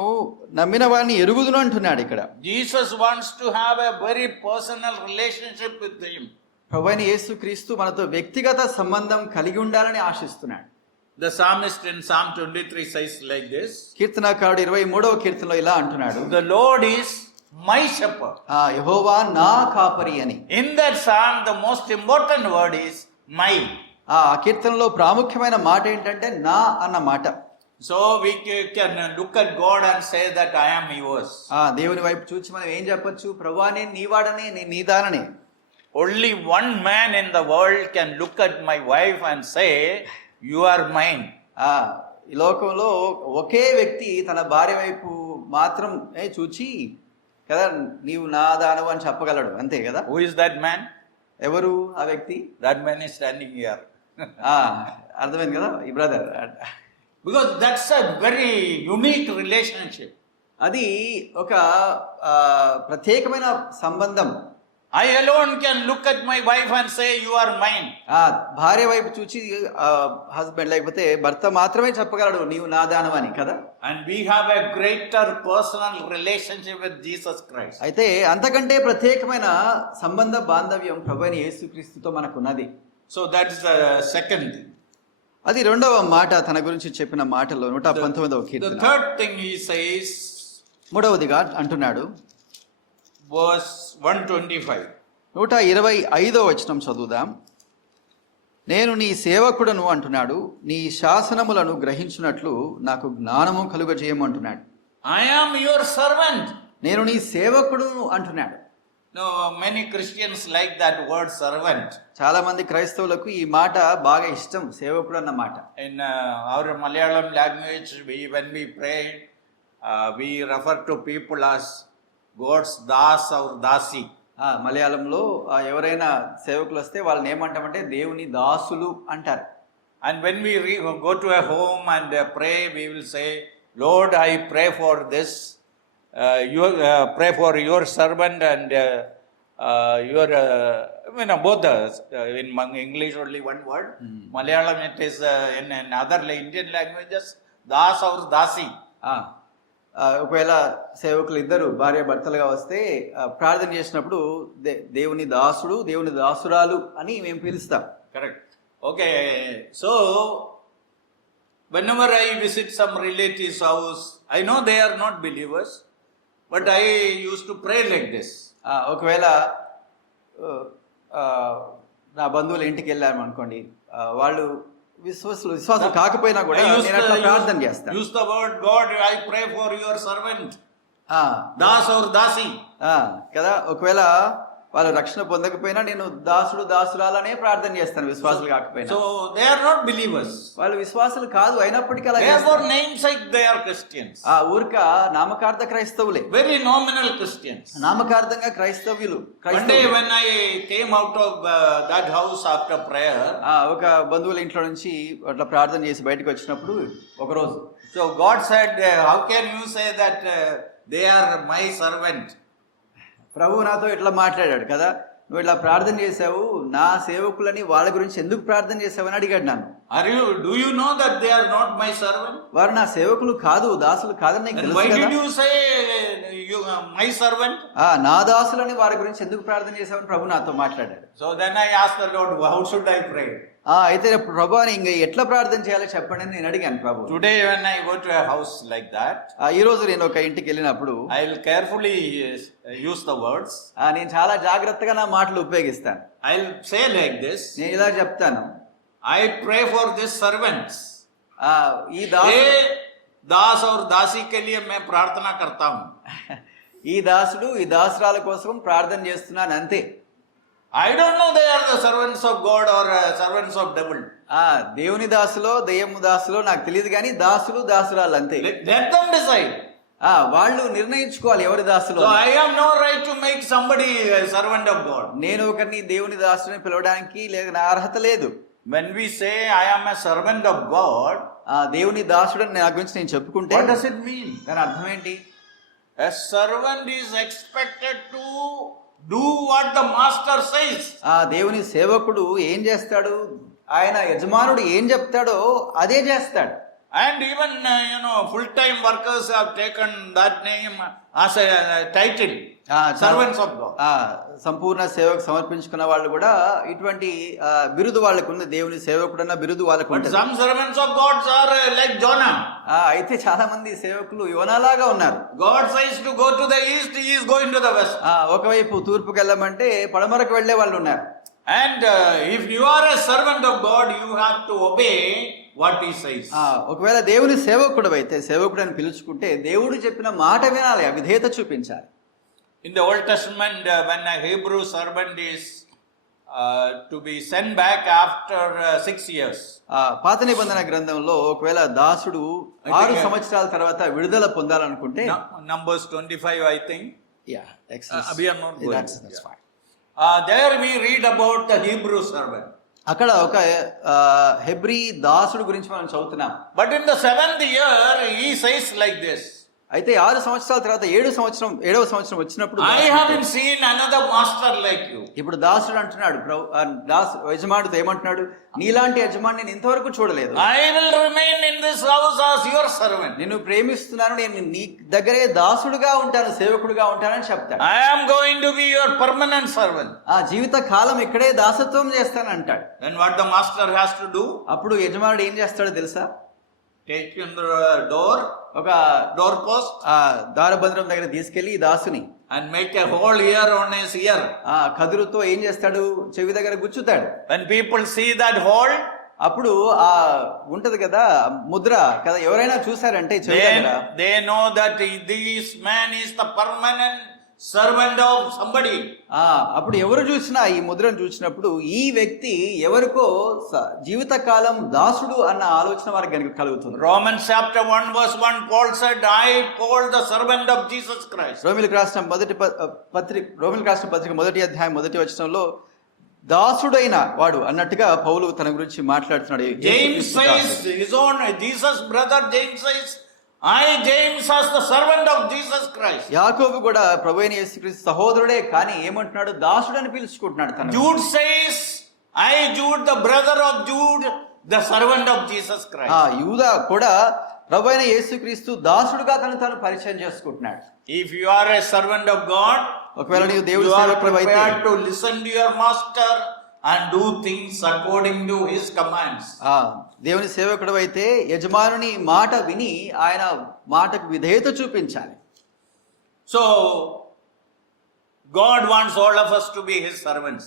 నమ్మిన వాడిని ఎరుగుదును అంటున్నాడు ఇక్కడ. Jesus wants to have a very personal relationship with him. ప్రభువైన యేసుక్రీస్తు మనతో వ్యక్తిగత సంబంధం కలిగి ఉండాలని ఆశిస్తున్నాడు. The psalmist in Psalm 23 says like this. కీర్తనాకారుడు 23వ కీర్తనలో ఇలా అంటున్నాడు, The Lord is my shepherd. యెహోవా నా కాపరి అని. In that psalm the most important word is my. ఆ కీర్తనలో ప్రాముఖ్యమైన మాట ఏంటంటే నా అన్న మాట. So we can look at God and say that I am yours. దేవుని వైపు చూచి మనం ఏం చెప్పొచ్చు? ప్రభువా నేను నీ వాడనే, నేను నీ దాననే. Only one man in the world can look at my wife and say you are mine. ఈ లోకంలో ఒకే వ్యక్తి తన భార్య వైపు మాత్రం చూచి కదా నీవు నా దానవు అని చెప్పగలడు, అంతే కదా. Who is that man? ఎవరు ఆ వ్యక్తి? That man is standing here. అర్థమైంది కదా ఈ brother. Because that's a very unique relationship. అది ఒక ప్రత్యేకమైన సంబంధం. I alone can look at my wife and say you are mine. భార్య వైపు చూచి హస్బెండ్ లేకపోతే భర్త మాత్రమే చెప్పగలడు నీవు నా దానవు అని కదా. And we have a greater personal relationship with Jesus Christ. అయితే అంతకంటే ప్రత్యేకమైన సంబంధ బాంధవ్యం ప్రభువైన యేసుక్రీస్తుతో మనకున్నది. So that's the second thing. అది రెండవ మాట తన గురించి చెప్పిన మాటలో 119వ కీర్తన. The third thing he says, మూడవదిగా అంటున్నాడు, verse 125. 125వ వచనం చదువుదాం. నేను నీ సేవకుడను అంటున్నాడు, నీ శాసనములను గ్రహించున్నట్లు నాకు జ్ఞానము కలుగజేయము అంటున్నాడు. I am your servant. నేను నీ సేవకుడును అంటున్నాడు. No, many Christians like that word servant. చాలా మంది క్రైస్తవులకు ఈ మాట బాగా ఇష్టం, సేవకుడు అన్న మాట. In our Malayalam language, when we pray, we refer to people as God's das or dasi. మలయాళంలో ఎవరైనా సేవకులు వస్తే వాళ్ళని ఏమంటామంటే దేవుని దాసులు అంటారు. And when we go to a home and pray, we will say, Lord, I pray for this. Pray for your servant and your, both in English only one word. Malayalam it is in other Indian languages, das or dasi. ఒకవేళ సేవకులు ఇద్దరు భార్య భర్తలుగా వస్తే ప్రార్థన చేసినప్పుడు దేవుని దాసుడు దేవుని దాసురాలు అని మేము పిలుస్తాం. Correct. Okay. So whenever I visit some relatives' house, I know they are not believers, but I used to pray like this. ఒకవేళ నా బంధువుల ఇంటికి వెళ్ళాము అనుకోండి, వాళ్ళు విశ్వాసం కాకపోయినా కూడా నేను అట్లా ప్రార్థన చేస్తాను. Use the word God, I pray for your servant. Das or dasi. కదా. ఒకవేళ వాళ్ళు రక్షణ పొందకపోయినా నేను దాసుడు దాసురాలనే ప్రార్థన చేస్తాను, విశ్వాసులు కాకపోయినా. So they are not believers. వాళ్ళు విశ్వాసులు కాదు, అయినప్పటికీ అలా therefore namesake they are Christians. ఊరిక నామకార్థ క్రైస్తవులే, very nominal Christians. నామకార్థంగా క్రైస్తవ్యులు. One day when I came out of that house after prayer, ఒక బంధువుల ఇంట్లో నుంచి అట్లా ప్రార్థన చేసి బయటకు వచ్చినప్పుడు ఒక రోజు, so God said, how can you say that they are my servant? ప్రభు నాతో ఇట్లా మాట్లాడాడు కదా, నువ్వు ఇలా ప్రార్థన చేశావు, నా సేవకులని వాళ్ళ గురించి ఎందుకు ప్రార్థన చేశావు అని అడిగాడు నన్ను. Do you know that they are not my servant? వారు నా సేవకులు కాదు, దాసులు కాదని నీకు And తెలుసు why కదా. did you say my servant? నా దాసులని వారి గురించి ఎందుకు ప్రార్థన చేశావని ప్రభు నాతో మాట్లాడాడు. So then I asked the Lord, how should I pray? అయితే ప్రభు అని ఇంకా ఎట్లా ప్రార్థన చేయాలో చెప్పండి అని నేను అడిగాను ప్రభు. Today when I go to a house like that, ఈ రోజు నేను ఒక ఇంటికి వెళ్ళినప్పుడు I will carefully use the words. నేను చాలా జాగ్రత్తగా నా మాటలు ఉపయోగిస్తాను. I will say like this. నేను ఇలా చెప్తాను, I pray for these servants. ఈ దాసు दास और दासी के लिए मैं प्रार्थना करता हूँ. ఈ దాసుడు ఈ దాసురాల కోసం ప్రార్థన చేస్తున్నాను అంతే. I don't know they are the servants of God or servants of devil. దేవుని దాసులో దెయ్యము దాసులో నాకు తెలియదు, కానీ దాసులు దాసురాలు అంతే. Let them decide. వాళ్ళు నిర్ణయించుకోవాలి ఎవరి దాసులు. So I have no right to make somebody a servant of God. నేను ఒకరిని దేవుని దాసుని పిలవడానికి లేదు, నా అర్హత లేదు. When we say I am a servant of God, దేవుని దాసుడు నా గురించి నేను చెప్పుకుంటే what does it mean? దాని అర్థం ఏంటి? A servant is expected to do what the master says. దేవుని సేవకుడు ఏం చేస్తాడు? ఆయన యజమానుడు ఏం చెప్తాడో అదే చేస్తాడు. And even full-time workers have taken that name as a title, servants of God. సంపూర్ణ సేవకు సమర్పించుకున్న వాళ్ళు కూడా ఇటువంటి బిరుదు వాళ్ళకు ఉంది. దేవుని సేవకుడు అన్న బిరుదు వాళ్ళకు But ఉంటుంది. some servants of God are like Jonah. అయితే చాలా మంది సేవకులు యోనాలాగా ఉన్నారు. God says to go to the east, he is going to the west. ఒకవైపు తూర్పుకి వెళ్ళమంటే పడమరకు వెళ్లే వాళ్ళు ఉన్నారు. And if you are a servant of God, you have to obey what he says. ఒకవేళ దేవుని సేవకుడు అయితే, సేవకుడు అని పిలుచుకుంటే దేవుడు చెప్పిన మాట వినాలి, విధేయత చూపించాలి. In the Old Testament, when a Hebrew servant is to be sent back after 6 years. పాత నిబంధన గ్రంథంలో ఒకవేళ దాసుడు 6 సంవత్సరాల తర్వాత విడుదల పొందాలనుకుంటే, Numbers 25, I think. Yeah, Exodus. We are not going. That's fine. There we read about the Hebrew servant. అక్కడ ఒక హెబ్రీ దాసుడు గురించి మనం చదువుతున్నాం. But in the 7th year, he says like this. అయితే 6 సంవత్సరాల తర్వాత 7వ సంవత్సరం వచ్చినప్పుడు, I haven't seen another master like you. ఇప్పుడు దాసుడు అంటున్నాడు, యజమానుడు ఏమంటున్నాడు? నీలాంటి యజమాని నేను ఇంతవరకు చూడలేదు. I will remain in this house as your servant. నిన్ను ప్రేమిస్తున్నాను, నేను నీ దగ్గరే దాసుడుగా ఉంటాను, సేవకుడుగా ఉంటానని చెప్తాడు. I am going to be your permanent servant. జీవిత కాలం ఇక్కడే దాసత్వం చేస్తానంటాడు. Then what the master has to do? అప్పుడు యజమానుడు ఏం చేస్తాడో తెలుసా? Take him to the door, ఒక door post, ద్వారబంధం దగ్గర తీసుకెళ్లి ఈ దాసుని and make a hole here on his ear. కదురుతో ఏం చేస్తాడు? చెవి దగ్గర గుచ్చుతాడు. When people see that hole, అప్పుడు ఉంటది కదా ముద్ర కదా, ఎవరైనా చూసారంటే చెవి దగ్గర, they know that this man is the permanent servant of somebody. అప్పుడు ఎవరు చూసినా ఈ ముద్రను చూసినప్పుడు ఈ వ్యక్తి ఎవరికో జీవిత కాలం దాసుడు అన్న ఆలోచన వారికి కలుగుతుంది. Romans chapter 1 verse 1, Paul said, I, Paul, the servant of Jesus Christ. రోమిలకు రాసిన పత్రిక 1వ అధ్యాయం 1వ వచనంలో దాసుడైన వాడు అన్నట్టుగా పౌలు తన గురించి మాట్లాడుతున్నాడు. James says, his own Jesus brother James says, I, James, as the servant of Jesus Christ. యాకోబు కూడా ప్రభువైన యేసుక్రీస్తు సహోదరుడే, కానీ ఏమంటున్నాడు? దాసుడు అని పిలుచుకుంటున్నాడు తను. Jude says, I, Jude, the brother of Jude, the servant of Jesus Christ. యూదా కూడా ప్రభువైన యేసుక్రీస్తు దాసుడుగా తను పరిచయం చేసుకుంటున్నాడు. If you are a servant of God, ఒకవేళ నీవు దేవుని you are సేవకుడివైతే prepared to listen to your master and do things according to his commands. దేవుని సేవకుడు అయితే యజమానుని మాట విని ఆయన మాటకు విధేయత చూపించాలి. So God wants all of us to be his servants.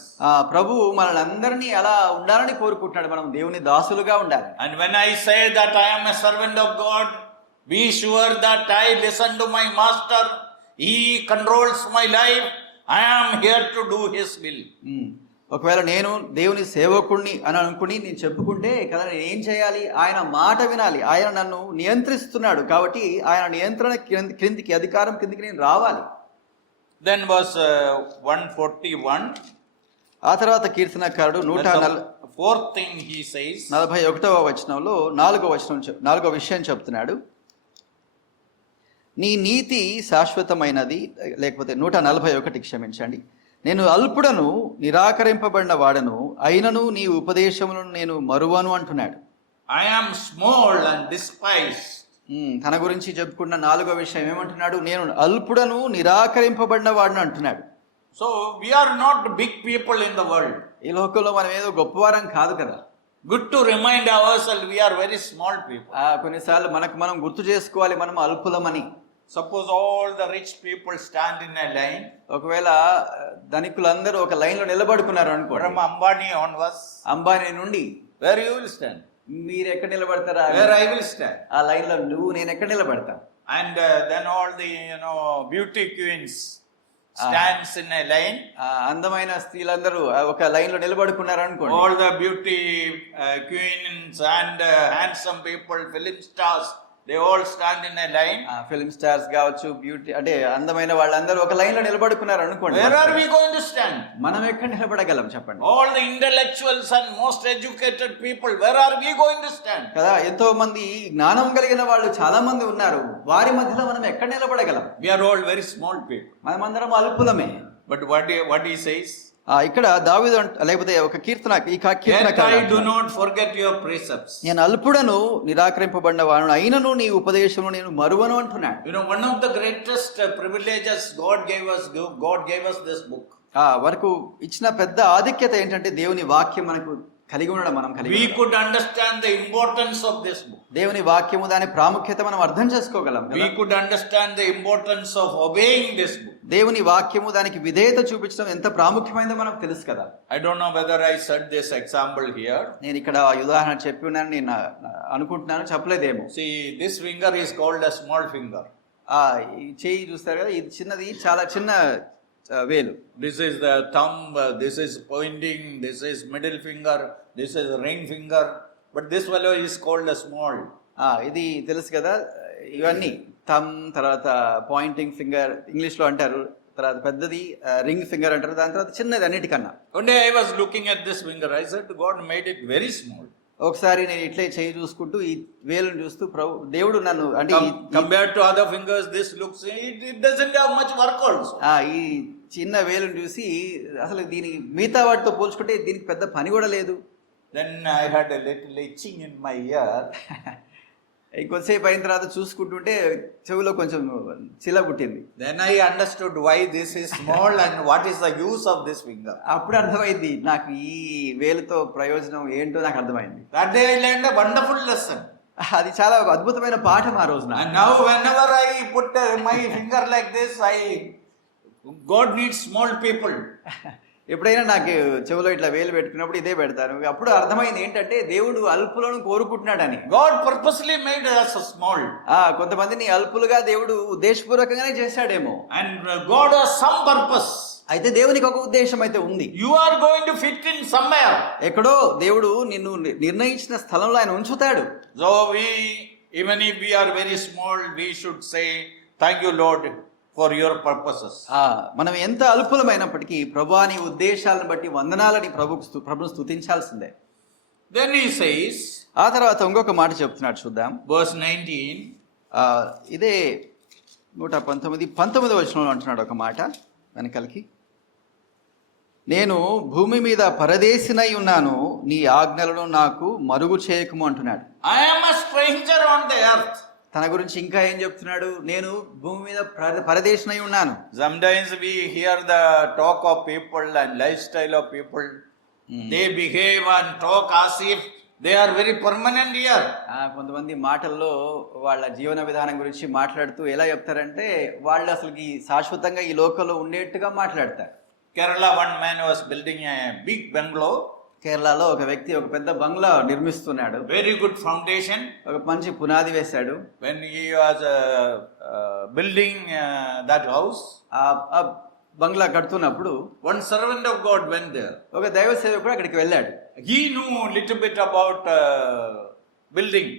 ప్రభు మనల్ని అందరినీ అలా ఉండాలని కోరుకుంటున్నాడు, మనం దేవుని దాసులుగా ఉండాలి. And when I say that I am a servant of God, be sure that I listen to my master. He controls my life. I am here to do his will. ఒకవేళ నేను దేవుని సేవకుడిని అని అనుకుని నేను చెప్పుకుంటే కదా, నేను ఏం చేయాలి? ఆయన మాట వినాలి. ఆయన నన్ను నియంత్రిస్తున్నాడు కాబట్టి ఆయన నియంత్రణ క్రిందికి, అధికారం కిందికి నేను రావాలి. Then verse 141. ఆ తర్వాత కీర్తనకారుడు 4th thing he says. 41వ వచనంలో 4వ విషయం చెప్తున్నాడు. నీ నీతి శాశ్వతమైనది, లేకపోతే 141, క్షమించండి. నేను అల్పుడను, నిరాకరింపబడిన వాడను, అయినను నీ ఉపదేశములను నేను మరువను అంటున్నాడు. I am small and despised. తన గురించి చెప్పుకున్న నాలుగో విషయం ఏమంటున్నాడు? నేను అల్పుడను, నిరాకరింపబడిన వాడను అంటున్నాడు. So we are not big people in the world. ఈ లోకంలో మనం ఏదో గొప్పవారం కాదు కదా. Good to remind ourselves we are very small people. కొన్నిసార్లు మనకు మనం గుర్తు చేసుకోవాలి మనం అల్పులమని. Suppose all the rich people stand in a line. ఒకవేళ ధనికులందరూ ఒక లైన్ లో నిలబడుకున్నారు అనుకో, From Ambani onwards, అంబానీ నుండి where you will stand? మీరు ఎక్కడ నిలబడతారా? Where I will stand. ఆ లైన్ లో నువ్వు నేను ఎక్కడ నిలబడతా? And then all the beauty queens stands in a line. అందమైన స్త్రీలందరూ ఒక లైన్ లో నిలబడుకున్నారు అనుకోండి. All the beauty queens and handsome people, film stars, they all stand in a line. Film stars కావచ్చు, బ్యూటీ అంటే అందమైన వాళ్ళందరూ ఒక లైన్ లో నిలబడుకున్నారు అనుకోండి. Where are we going to stand? మనం ఎక్కడ నిలబడగలం చెప్పండి? All the intellectuals and most educated people, where are we going to stand? కదా, ఎంతో మంది జ్ఞానం కలిగిన వాళ్ళు చాలా మంది ఉన్నారు. వారి మధ్యలో మనం ఎక్కడ నిలబడగలం? We are all very small people. మనమందరం అల్పులమే. But what he says? ఇక్కడ దావీదు లేకపోతే ఒక కీర్తన, ఈ కీర్తన, I do not forget your precepts. నేను అల్పుడను, నిరాకరింపబడిన వాడును, అయినను నీ ఉపదేశమును నేను మరువను అంటున్నాడు. One of the greatest privileges God gave us this book. వరకు ఇచ్చిన పెద్ద ఆధిక్యత ఏంటంటే దేవుని వాక్యం మనకు కలిగి ఉండడం. మనం We could understand the importance of this book. దేవుని వాక్యము దాని ప్రాముఖ్యత మనం అర్థం చేసుకోగలం. We could understand the importance of obeying this book. దేవుని వాక్యము దానికి విధేయత చూపించడం ఎంత ప్రాముఖ్యమైనదో మనకు తెలుసు కదా. I don't know whether I said this example here. నేను ఇక్కడ ఉదాహరణ చెప్పి ఉన్నాను, నేను అనుకుంటున్నాను, చెప్పలేదేమో. See, this finger is called a small finger. ఈ చేయి చూస్తారు కదా, ఇది చిన్నది, చాలా చిన్న వేలు. This is the thumb, this is pointing, this is middle finger, this is ring finger, but this fellow is called a small. ఇది తెలుసు కదా, ఇవన్నీ థమ్, తర్వాత పాయింటింగ్ ఫింగర్ ఇంగ్లీష్ లో అంటారు, తర్వాత పెద్దది రింగ్ ఫింగర్ అంటారు, దాని తర్వాత చిన్నది అన్నిటికన్నా. One day I was looking at this finger, I said God made it very small. ఒకసారి నేను ఇట్లే చేయి చూసుకుంటూ ఈ వేలును చూస్తూ దేవుడు నన్ను అంటే compared to other fingers this looks it doesn't have much work also. ఈ చిన్న వేలును చూసి అసలు దీని మిగతా వాటితో పోల్చుకుంటే దీనికి పెద్ద పని కూడా లేదు. Then I had a little itching in my ear. ఇంకొద్దిసేపు అయిన తర్వాత చూసుకుంటుంటే చెవిలో కొంచెం చిల్ల పుట్టింది. Then I understood why this is small and what is the use of this finger. అప్పుడు అర్థమైంది నాకు ఈ వేలుతో ప్రయోజనం ఏంటో నాకు అర్థమైంది. That day I learned a wonderful lesson. అది చాలా అద్భుతమైన పాఠం ఆ రోజున. And now whenever I put my finger like this, God needs small people. ఎప్పుడైనా నాకు చెవిలో ఇట్లా వేలు పెట్టుకున్నప్పుడు ఇదే పెడతాను. అప్పుడు అర్థమైంది ఏంటంటే దేవుడు అల్పులను కోరుకుంటున్నాడని. God purposely made us small. కొంతమందిని అల్పులుగా దేవుడు ఉద్దేశపూర్వకంగానే చేశాడేమో. And God has some purpose. అయితే దేవునికి ఒక ఉద్దేశం అయితే ఉంది. You are going to fit in somewhere. ఎక్కడో దేవుడు నిన్ను నిర్ణయించిన స్థలంలో ఆయన ఉంచుతాడు. So even if we are very small, we should say thank you Lord for your purposes. మనం ఎంత అల్పులమైనప్పటికీ ప్రభువా నీ ఉద్దేశాలను బట్టి వందనాలని ప్రభువును స్తుతించాల్సిందే. Then he says, ఆ తర్వాత ఇంకొక మాట చెప్తున్నాడు చూద్దాం. verse 19. ఇదే 119వ వచనంలో అంటున్నాడు ఒక మాట వెనకలికి. నేను భూమి మీద పరదేశినై ఉన్నాను, నీ ఆజ్ఞలను నాకు మరుగు చేయకము అంటున్నాడు. I am a stranger on the earth. తన గురించి ఇంకా ఏం చెప్తున్నాడు? నేను భూమి మీద పరదేశినై ఉన్నాను. Sometimes we hear the talk of people and lifestyle of people. They behave and talk as if they are very permanent here. కొంతమంది మాటల్లో వాళ్ళ జీవన విధానం గురించి మాట్లాడుతూ ఎలా చెప్తారంటే వాళ్ళు అసలుకి శాశ్వతంగా ఈ లోకంలో ఉండేట్టుగా మాట్లాడతారు. Kerala, one man was building a big bungalow. కేరళలో ఒక వ్యక్తి ఒక పెద్ద బంగ్లా నిర్మిస్తున్నాడు. Very good foundation. ఒక మంచి పునాది వేశాడు. When he was building that house, ఆ బంగ్లా కడుతున్నప్పుడు one servant of God went there. ఒక దైవ సేవకుడు అక్కడికి వెళ్ళాడు. He knew little bit about building.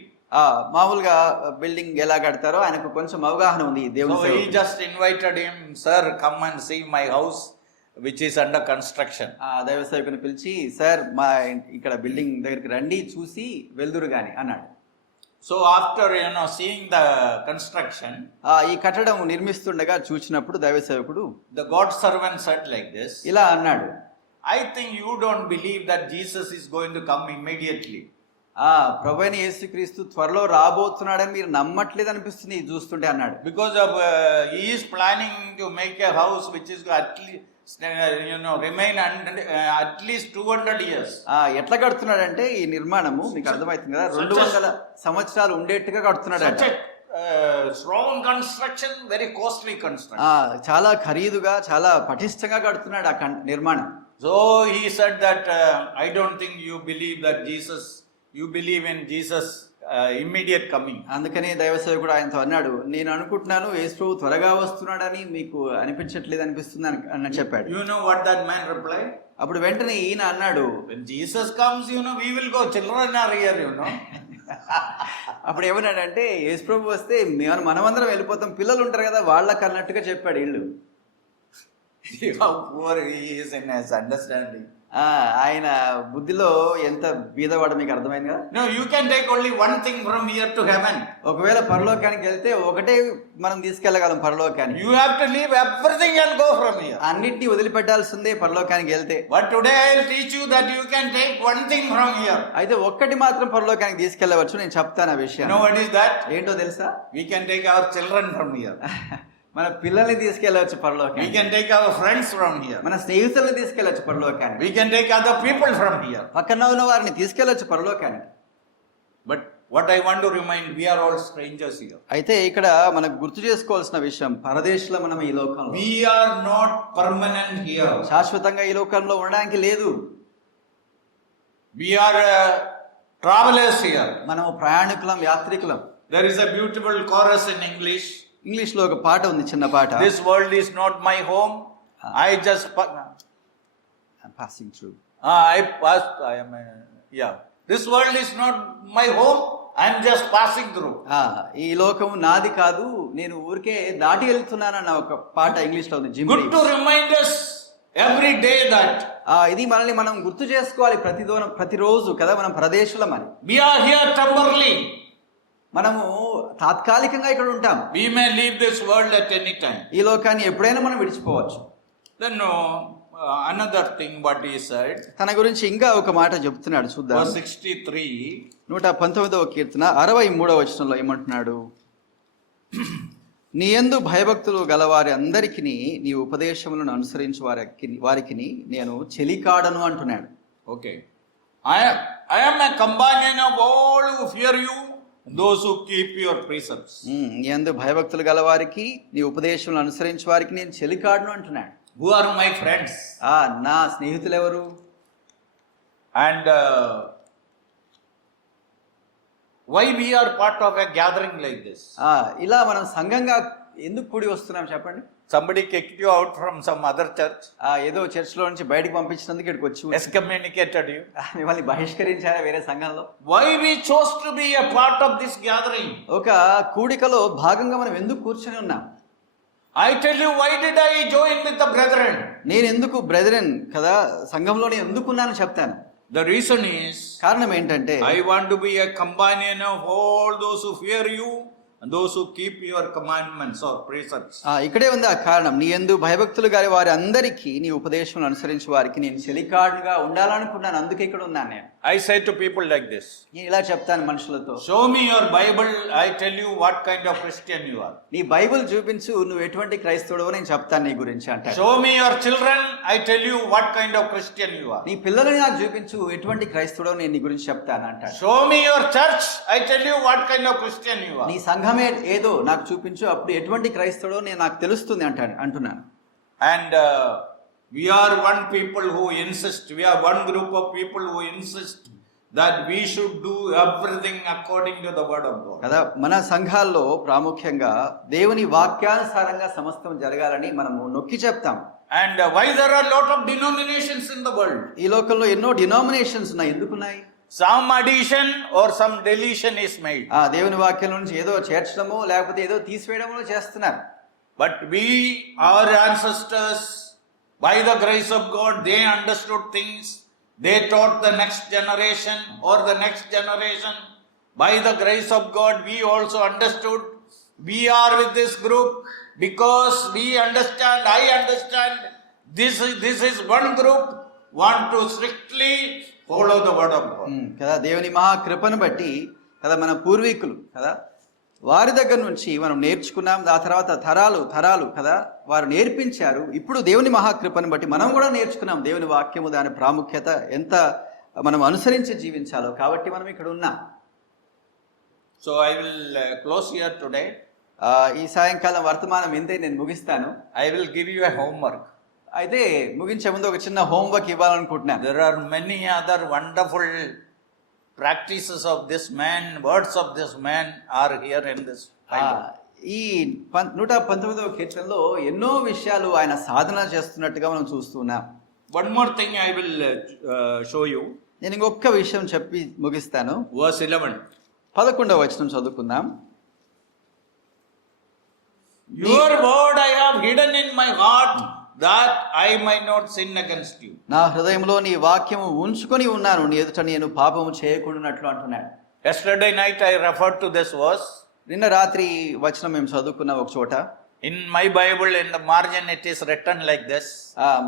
మామూలుగా బిల్డింగ్ ఎలా కడతారో ఆయనకు కొంచెం అవగాహన ఉంది దేవుని సేవకుడు. So he just invited him, sir, come and see my house which is under construction. దైవ సేవకుని పిలిచి, సార్ మా ఇక్కడ బిల్డింగ్ దగ్గరికి రండి, చూసి వెళ్దురు గాని అన్నాడు. So after seeing the construction, ఈ కట్టడం నిర్మిస్తుండగా చూచినప్పుడు దైవ సేవకుడు the God servant said like this, ఇలా అన్నాడు, I think you don't believe that Jesus is going to come immediately. ప్రభువైన యేసుక్రీస్తు త్వరలో రాబోతున్నాడని మీరు నమ్మట్లేదు అనిపిస్తుంది ఇది చూస్తుంటే అన్నాడు. Because of he is planning to make a house which is at least remain at least 200 years. ఎట్లా కడుతున్నాడంటే ఈ నిర్మాణము మీకు అర్థమవుతుంది కదా, 200 సంవత్సరాలు ఉండేట్టుగా కడుతున్నాడు. Strong construction, very costly construction. చాలా ఖరీదుగా చాలా పటిష్టంగా కడుతున్నాడు ఆ నిర్మాణం. So he said that I don't think you believe in Jesus immediate coming. అందుకని దైవ సేవకుడు ఆయనతో అన్నాడు, నేను అనుకుంటున్నాను యేసు ప్రభు త్వరగా వస్తున్నాడని మీకు అనిపించట్లేదు అనిపిస్తుంది అని చెప్పాడు. You know what that man replied? అప్పుడు వెంటనే ఈయన అన్నాడు, when Jesus comes, we will go, children are here, అప్పుడు ఏమన్నాడంటే యేసు ప్రభు వస్తే మనమందరం వెళ్ళిపోతాం, పిల్లలు ఉంటారు కదా వాళ్ళకి అన్నట్టుగా చెప్పాడు. వీళ్ళు how poor he is in his understanding. ఆయన బుద్ధిలో ఎంత బీదవాడు మీకు అర్థమైంది కదా. No, you can take only one thing from here to heaven. ఒకవేళ పరలోకానికి వెళ్తే ఒకటే మనం తీసుకెళ్ళగలం పరలోకానికి. You have to leave everything and go from here. అన్నిటిని వదిలిపెట్టాల్సిందే పరలోకానికి వెళ్తే. But today I will teach you that you can take one thing from here. అయితే ఒక్కటి మాత్రం పరలోకానికి తీసుకెళ్ళవచ్చు. నేను చెప్తాను ఆ విషయం. You know what is that? ఏంటో తెలుసా? We can take our children from here. మన పిల్లల్ని తీసుకెళ్ళవచ్చు పరలోకానికి. We can take our friends from here. మన స్నేహితులను తీసుకెళ్ళవచ్చు పరలోకానికి. We can take other people from here. పక్కన ఉన్న వారిని తీసుకెళ్ళవచ్చు పరలోకానికి. But what I want to remind, we are all strangers here. అయితే ఇక్కడ మనకు గుర్తు చేసుకోవాల్సిన విషయం, పరదేశుల మనం ఈ లోకంలో. We are not permanent here. శాశ్వతంగా ఈ లోకంలో ఉండడానికి లేదు. We are travelers here. మనం ప్రయాణికులం, యాత్రికులం. There is a beautiful chorus in English. English లో ఒక పాట ఉంది, చిన్న పాట. This world is not my home. I just passing through. This world is not my home. I am just passing through. ఈ లోకం నాది కాదు, నేను ఊరికే దాటి వెళ్తున్నానన్న ఒక పాట ఇంగ్లీష్ లో ఉంది. Good to remind us every day that ఇది మనల్ని మనం గుర్తు చేసుకోవాలి ప్రతిరోజు కదా, మనం ప్రదేశులం అని. We are here temporarily. మనము తాత్కాలికంగా ఇక్కడ ఉంటాం. We may leave this world at any time. ఈ లోకాన్ని ఎప్పుడైనా మనం విడిచిపోవచ్చు. Then another thing what he said. తన గురించి ఇంకా ఒక మాట చెప్తున్నాడు, చూద్దాం. Verse 63. 119వ కీర్తన 63వ వచనంలో ఏమంటున్నాడు? నీ యందు భయభక్తులు గలవారి అందరికి నీ ఉపదేశములను అనుసరించు వారికి నేను చెలికాడను అంటున్నాడు. Okay. I am a companion of all who fear you, those who keep your precepts. నీ యందు భయభక్తులు గలవారికి నీ ఉపదేశములను అనుసరించు వారికి నేను చెలికాడను అంటున్నాడు. Who are my friends? నా స్నేహితులు ఎవరు? And why we are part of a gathering like this? ఇలా మనం సంఘంగా ఎందుకు కూడి వస్తున్నాం చెప్పండి? Somebody kicked you out from some other church. ఏదో చర్చ్ లో నుంచి బయటకు పంపించినందుకు ఇక్కడికి వచ్చి excommunicated you. మిమ్మల్ని బహిష్కరించారా వేరే సంఘంలో? Why we chose to be a part of this gathering? ఒక కూడికలో భాగంగా మనం ఎందుకు కూర్చొని ఉన్నాం? I tell you, why did I join with the brethren? నేను ఎందుకు బ్రెదరన్ కదా సంఘంలో నేను ఎందుకున్నాను చెప్తాను. The reason is, కారణం ఏంటంటే I want to be a companion of all those who fear you and those who keep your commandments or precepts. ఇక్కడే ఉంది ఆ కారణం. నీ యందు భయభక్తులు గారి వారి అందరికీ నీ ఉపదేశం అనుసరించి వారికి నేను చెలికాడుగా ఉండాలనుకున్నాను, అందుకే ఇక్కడ ఉన్నాను నేను. I say to people like this. నేను ఇలా చెప్తాను మనుషులతో, show me your Bible, I tell you what kind of Christian you are. నీ బైబిల్ చూపించు, నువ్వు ఎటువంటి క్రైస్తవుడో నేను చెప్తాను నీ గురించి అంటాడు. show me your children, I tell you what kind of Christian you are. నీ పిల్లల్ని నాకు చూపించు, ఎటువంటి క్రైస్తవుడో నేను నీ గురించి చెప్తాను అంటాడు. show me your church, I tell you what kind of Christian you are. నీ సంఘమే ఏదో నాకు చూపించు, అప్పుడు ఎటువంటి క్రైస్తవుడో నేను నాకు తెలుస్తుంది అంటున్నాను. And we are one people who insist, we are one group of people who insist that we should do everything according to the word of God. కదా, మన సంఘాల్లో ప్రాముఖ్యంగా దేవుని వాక్యానుసారంగా సమస్తం జరగాలని మనము నొక్కి చెప్తాం. And why there are lot of denominations in the world? ఈ లోకంలో ఎన్నో డినామినేషన్స్ ఉన్నాయి. ఎందుకున్నాయి? Some addition or some deletion is made. దేవుని వాక్యం నుంచి ఏదో చేర్చడమో లేకపోతే ఏదో తీసివేయడమో చేస్తున్నారు. But our ancestors, by the grace of God, they understood things. They taught the next generation or the next generation By the grace of God, we also understood we are with this group because we understand, I understand, this is one group, want to strictly follow the word of God. కదా దేవుని మహాకృపను బట్టి కదా మన పూర్వీకులు కదా వారి దగ్గర నుంచి మనం నేర్చుకున్నాం. ఆ తర్వాత తరాలు కదా వారు నేర్పించారు. ఇప్పుడు దేవుని మహాకృపను బట్టి మనం కూడా నేర్చుకున్నాం దేవుని వాక్యము దాని ప్రాముఖ్యత ఎంత మనం అనుసరించి జీవించాలో. కాబట్టి మనం ఇక్కడ ఉన్నాం. So I will close here today. ఈ సాయంకాలం వర్తమానం ఇంతే, నేను ముగిస్తాను. I will give you a homework. అయితే ముగించే ముందు ఒక చిన్న హోంవర్క్ ఇవ్వాలనుకుంటున్నాను. There are many other wonderful practices of this man, words of this man are here in this Bible. ఈ 119వ కీర్తనలో ఎన్నో విషయాలు ఆయన సాధన చేస్తున్నట్టుగా మనం చూస్తున్నాం. One more thing I will show you. నేను ఇంకొక విషయం చెప్పి ముగిస్తాను. Verse 11. 11వ వచనం చదువుకుందాం. Your word I have hidden in my heart that I might not sin against you. నా హృదయంలో నీ వాక్యము ఉంచుకొని ఉన్నాను, నీ ఎదుట నేను పాపము చేయకుండానట్లు అంటున్నాడు. Yesterday night I referred to this verse. నిన్న రాత్రి వచనం మేము చదువుకున్నాం ఒక చోట. In my Bible, in the margin, it is written like this.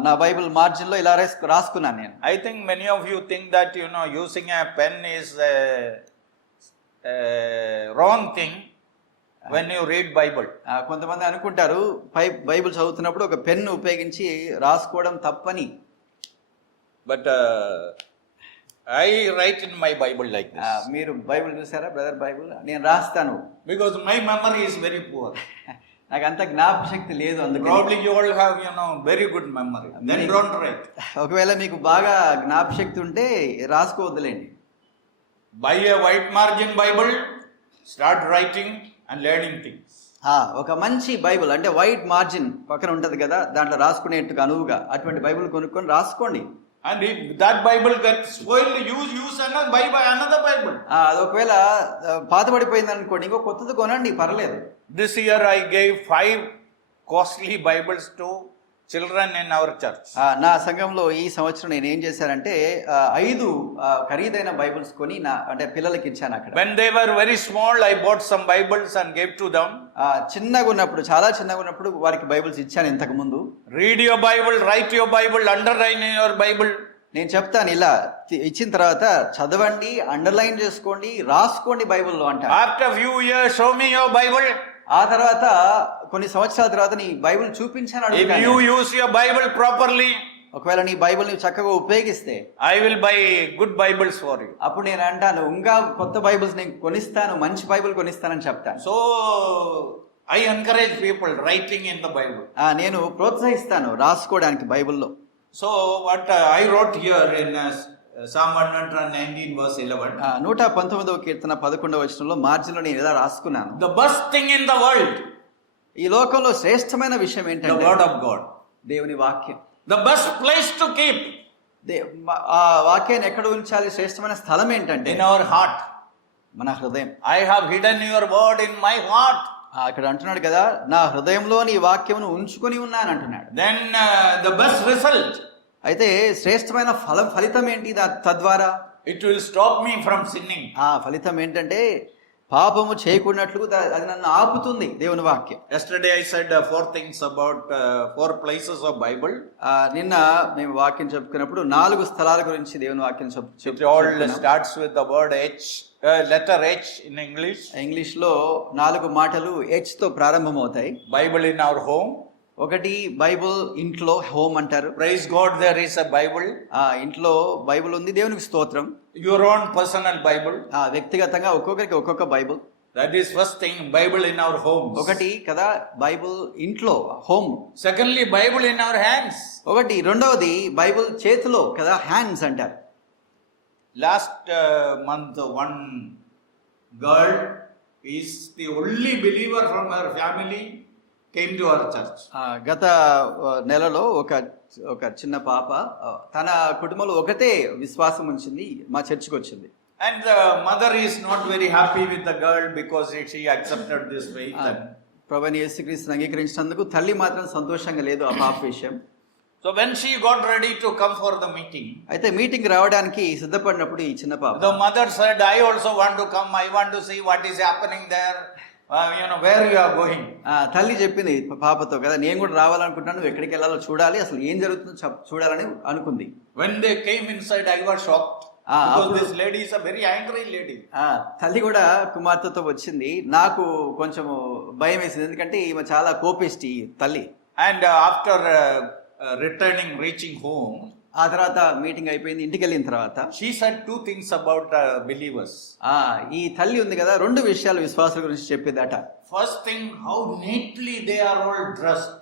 నా బైబిల్ మార్జిన్ లో ఇలా రాసుకున్నాను నేను. I think many of you think that using a pen is a wrong thing when you read Bible. కొంతమంది అనుకుంటారు Bible చదువుతున్నప్పుడు ఒక pen ఉపయోగించి రాసుకోవడం తప్పని. But I write in my Bible like this. మీరు బైబిల్ చూసారా బ్రదర్? బైబిల్ నేను రాస్తాను. Because my memory is very poor. నాకు అంత జ్ఞాపశక్తి లేదు. అందుకు Probably you all have very good memory. Then don't write. ఒకవేళ మీకు బాగా జ్ఞాపశక్తి ఉంటే రాసుకోవద్దులేండి. Buy a white margin Bible, start writing and learning things. ఒక మంచి బైబిల్ అంటే వైట్ మార్జిన్ పక్కన ఉంటది కదా, దాంట్లో రాసుకునేట్టుగా అనువుగా అటువంటి బైబిల్ కొనుక్కొని రాసుకోండి. And if that Bible gets spoiled, use another Bible. అది ఒకవేళ పాతబడిపోయింది అనుకోండి, ఇంకో కొత్తది కొనండి, పర్లేదు. This year I gave 5 costly Bibles to children in our church. నా సంఘంలో ఈ సంవత్సరం నేను ఏం చేశానంటే 5 ఖరీదైన బైబిల్స్ కొని అంటే పిల్లలకి ఇచ్చాను అక్కడ. When they were very small, I bought some Bibles and gave to them. చిన్నగా ఉన్నప్పుడు, చాలా చిన్నగా ఉన్నప్పుడు వారికి బైబిల్స్ ఇచ్చాను ఇంతకు ముందు. Read your Bible, write your Bible, underline your Bible. నేను చెప్తాను ఇలా ఇచ్చిన తర్వాత చదవండి, అండర్లైన్ చేసుకోండి, రాసుకోండి బైబిల్లో అంట. After few years, show me your Bible. ఆ తర్వాత కొన్ని సంవత్సరాల తర్వాత నీ బైబిల్ చూపించాను If అడుగుతాను. you use your Bible properly, ఒకవేళ నీ బైబిల్ ని చక్కగా ఉపయోగిస్తే I will buy good Bibles for you. అప్పుడు నేను అంటాను ఇంకా కొత్త బైబిల్స్ నేను కొనిస్తాను, మంచి బైబిల్ కొనిస్తానని చెప్తాను. So I encourage people writing in the Bible. నేను ప్రోత్సహిస్తాను రాసుకోవడానికి బైబిల్లో. So what I wrote here in Psalm 119 verse 11. 119వ కీర్తన 11వ వచనంలో మార్జిన్లో నేను ఇలా రాసుకున్నాను. The best thing in the world, ఈ లోకంలో శ్రేష్టమైన విషయం the ఏంటంటే word of God. దేవుని వాక్యం. The best place to keep, ఆ వాక్యాన్ని ఎక్కడ ఉంచాలి? శ్రేష్టమైన స్థలం ఏంటంటే in our heart. మన హృదయం. I have hidden your word in my heart. అక్కడ అంటున్నాడు కదా, నా హృదయంలో నీ వాక్యమును ఉంచుకొని ఉన్నాను అంటున్నాడు. Then the best result, అయితే శ్రేష్టమైన ఫలితం ఏంటి తద్వారా? it will stop me from sinning. ఫలితం ఏంటంటే పాపము చేయకున్నట్లు అది నన్ను ఆపుతుంది దేవుని వాక్యం. Yesterday I said 4 things about 4 places of Bible. నిన్న మేము వాక్యం చెప్పుకున్నప్పుడు 4 స్థలాల గురించి దేవుని వాక్యం It all starts with the word H, letter H in English. English లో 4 మాటలు H తో ప్రారంభమవుతాయి. Bible in our home. ఒకటి బైబుల్ ఇంట్లో, హోమ్ అంటారు. Praise God, there is a Bible. ఇంట్లో బైబుల్ ఉంది, దేవునికి స్తోత్రం. Your own personal Bible. వ్యక్తిగతంగా ఒక్కొక్కరికి ఒక్కొక్క Bible. That is first thing, Bible in our homes. ఒకటి కదా బైబుల్ ఇంట్లో, home. Secondly, Bible in our hands. ఒకటి రెండవది బైబుల్ చేతిలో కదా, హ్యాండ్స్ అంటారు. Last month one girl is the only believer from her family came to our church. గత నెలలో ఒక చిన్న పాప తన కుటుంబంలో ఒకటే విశ్వాసం ఉంచింది, మా చర్చికి వచ్చింది. And the mother is not very happy with the girl because she accepted this faith. ప్రభువైన యేసుక్రీస్తుని అంగీకరించినందుకు తల్లి మాత్రం సంతోషంగా లేదు ఆ పాప విషయం. So when she got ready to come for the meeting, అయితే మీటింగ్ రావడానికి సిద్ధపడినప్పుడు ఈ చిన్న పాప the mother said, I also want to come. I want to see what is happening there. Where you are going. తల్లి చెప్పింది పాపతో కదా, నేను కూడా రావాలనుకుంటున్నాను, నువ్వు ఎక్కడికి వెళ్ళాలో చూడాలి, అసలు ఏం జరుగుతుందో చూడాలని అనుకుంది. When they came inside, I was shocked. Because this lady is a very angry lady. తల్లి కూడా కుమార్తెతో వచ్చింది, నాకు కొంచెం భయం వేసింది, ఎందుకంటే ఈమె చాలా కోపిష్టి తల్లి. And after reaching home, ఆ తర్వాత మీటింగ్ అయిపోయింది, ఇంటికి వెళ్ళిన తర్వాత she said two things about believers. ఈ తల్లి ఉంది కదా, రెండు విషయాలు విశ్వాసుల గురించి చెప్పేదట. First thing, how neatly they are all dressed.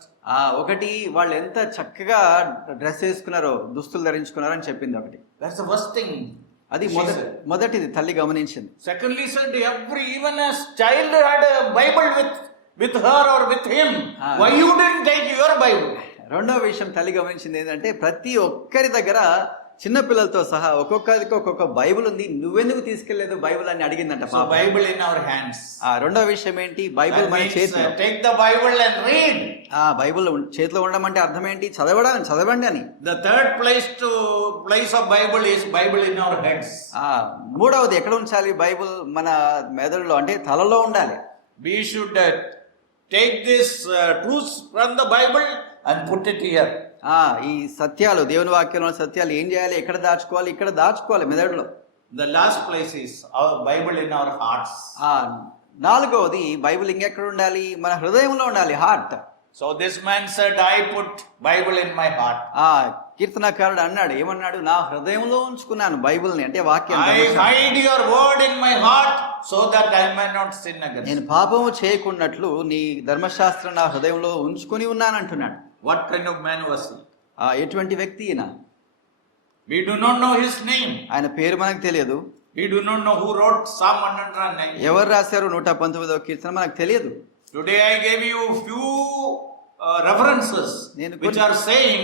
ఒకటి, వాళ్ళు ఎంత చక్కగా డ్రెస్ వేసుకున్నారో, దుస్తులు ధరించుకున్నారో అని చెప్పింది ఒకటి. That's the first thing. అది మొదటిది తల్లి గమనించింది. Secondly said, even a child had a Bible with her or with him. Why you didn't take your Bible? రెండవ విషయం తల్లి గమనించింది ఏంటంటే, ప్రతి ఒక్కరి దగ్గర చిన్నపిల్లలతో సహా ఒక్కొక్కరికి ఒక్కొక్క బైబిల్ ఉంది, నువ్వెందుకు తీసుకెళ్లేదు బైబిల్ అని అడిగిందంట. Bible in our hands. రెండవ విషయం ఏంటి, బైబిల్ మన చేతిలో. Take the Bible and read. Bible చేతిలో ఉండమంటే అర్థం ఏంటి, చదవండి అని. The third place of Bible is Bible in our heads. మూడవది ఎక్కడ ఉంచాలి బైబిల్, మన మెదడులో అంటే తలలో ఉండాలి. We should take this truths from the Bible and put it here. ఈ సత్యాలు, దేవుని వాక్యంలో సత్యాలు ఏం చేయాలి, ఎక్కడ దాచుకోవాలి, ఇక్కడ దాచుకోవాలి మెదడులో. The last place is our Bible in our hearts. నాలుగవది, బైబిల్ ఇంకెక్కడ ఉండాలి, మన హృదయంలో ఉండాలి, heart. So this man said, I put Bible in my heart. కీర్తనకారుడు అన్నాడు, ఏమన్నాడు, నా హృదయంలో ఉంచుకున్నాను బైబిల్ని, అంటే వాక్యం. I hide your word in my heart so that I may not sin against. నేను పాపము చేయకున్నట్లు నీ ధర్మశాస్త్రం నా హృదయంలో ఉంచుకొని ఉన్నాను అంటున్నాడు. What kind of man was he? ఎటువంటి వ్యక్తి ఈయన? We do not know his name. ఆయన పేరు మనకు తెలియదు. We do not know who wrote Psalm 109. ఎవరు రాశారు 119వ కీర్తన మనకు తెలియదు. Today I gave you few references which are saying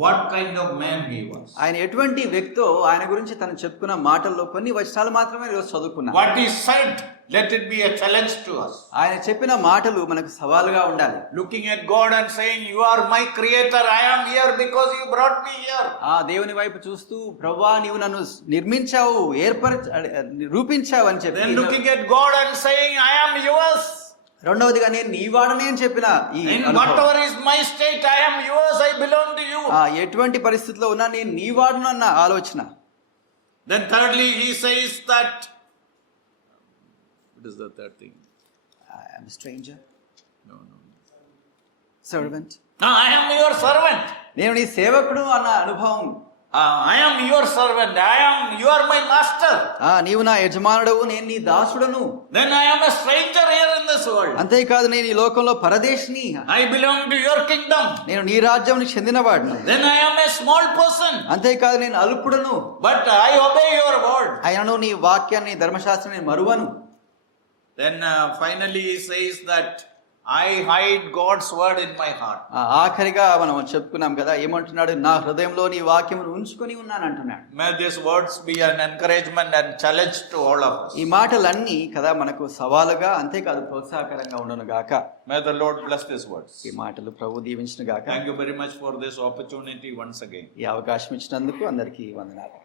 what kind of man he was. ఆయన ఎటువంటి వ్యక్తో ఆయన గురించి తను చెప్పుకున్న మాటల్లో కొన్ని వచనాలు మాత్రమే ఈరోజు చదువుకున్నాం. What he said, let it be a challenge to us. ఆయన చెప్పిన మాటలు మనకు సవాలుగా ఉండాలి. Looking at God and saying, you are my creator, I am here because you brought me here. దేవుని వైపు చూస్తూ, ప్రభువా నీవు నన్ను నిర్మించావు, రూపించావు అని చెప్పి. Then looking at God and saying, I am yours. రెండవదిగా, నేను నీ వాడనే అని చెప్పిన whatever is my state, I am yours, I belong to you. ఎటువంటి పరిస్థితిలో ఉన్నా నేను నీ వాడను అన్న ఆలోచన. Then thirdly he says that, what is the third thing? I am a stranger. No. Servant. No, I am your servant. నేను నీ సేవకుడు అన్న అనుభవం. I am your servant. You are my master. నీవు నా యజమానుడవు, నేను నీ దాసుడను. Then I am a stranger here in this world. అంతేకాదు, నేను ఈ లోకంలో పరదేశిని. I belong to your kingdom. నేను నీ రాజ్యానికి చెందినవాడును. Then I am a small person. అంతేకాదు, నేను అల్పుడను. But I obey your word. అయినను నీ వాక్యాన్ని, ధర్మశాస్త్రాన్ని మరువను. Then finally he says that I hide God's word in my heart. ఆఖరిగా మనం చెప్పుకున్నాం కదా, ఏమంటున్నాడు, నా హృదయంలో నీ వాక్యమును ఉంచుకొని ఉన్నాను అంటున్నాడు. May these words be an encouragement and challenge to all of us. ఈ మాటలన్నీ కదా మనకు సవాలుగా, అంతేకాదు ప్రోత్సాహకరంగా ఉండును గాక. May the Lord bless these words. ఈ మాటలు ప్రభు దీవించును గాక. Thank you very much for this opportunity once again. ఈ అవకాశం ఇచ్చినందుకు అందరికీ వందనాలు.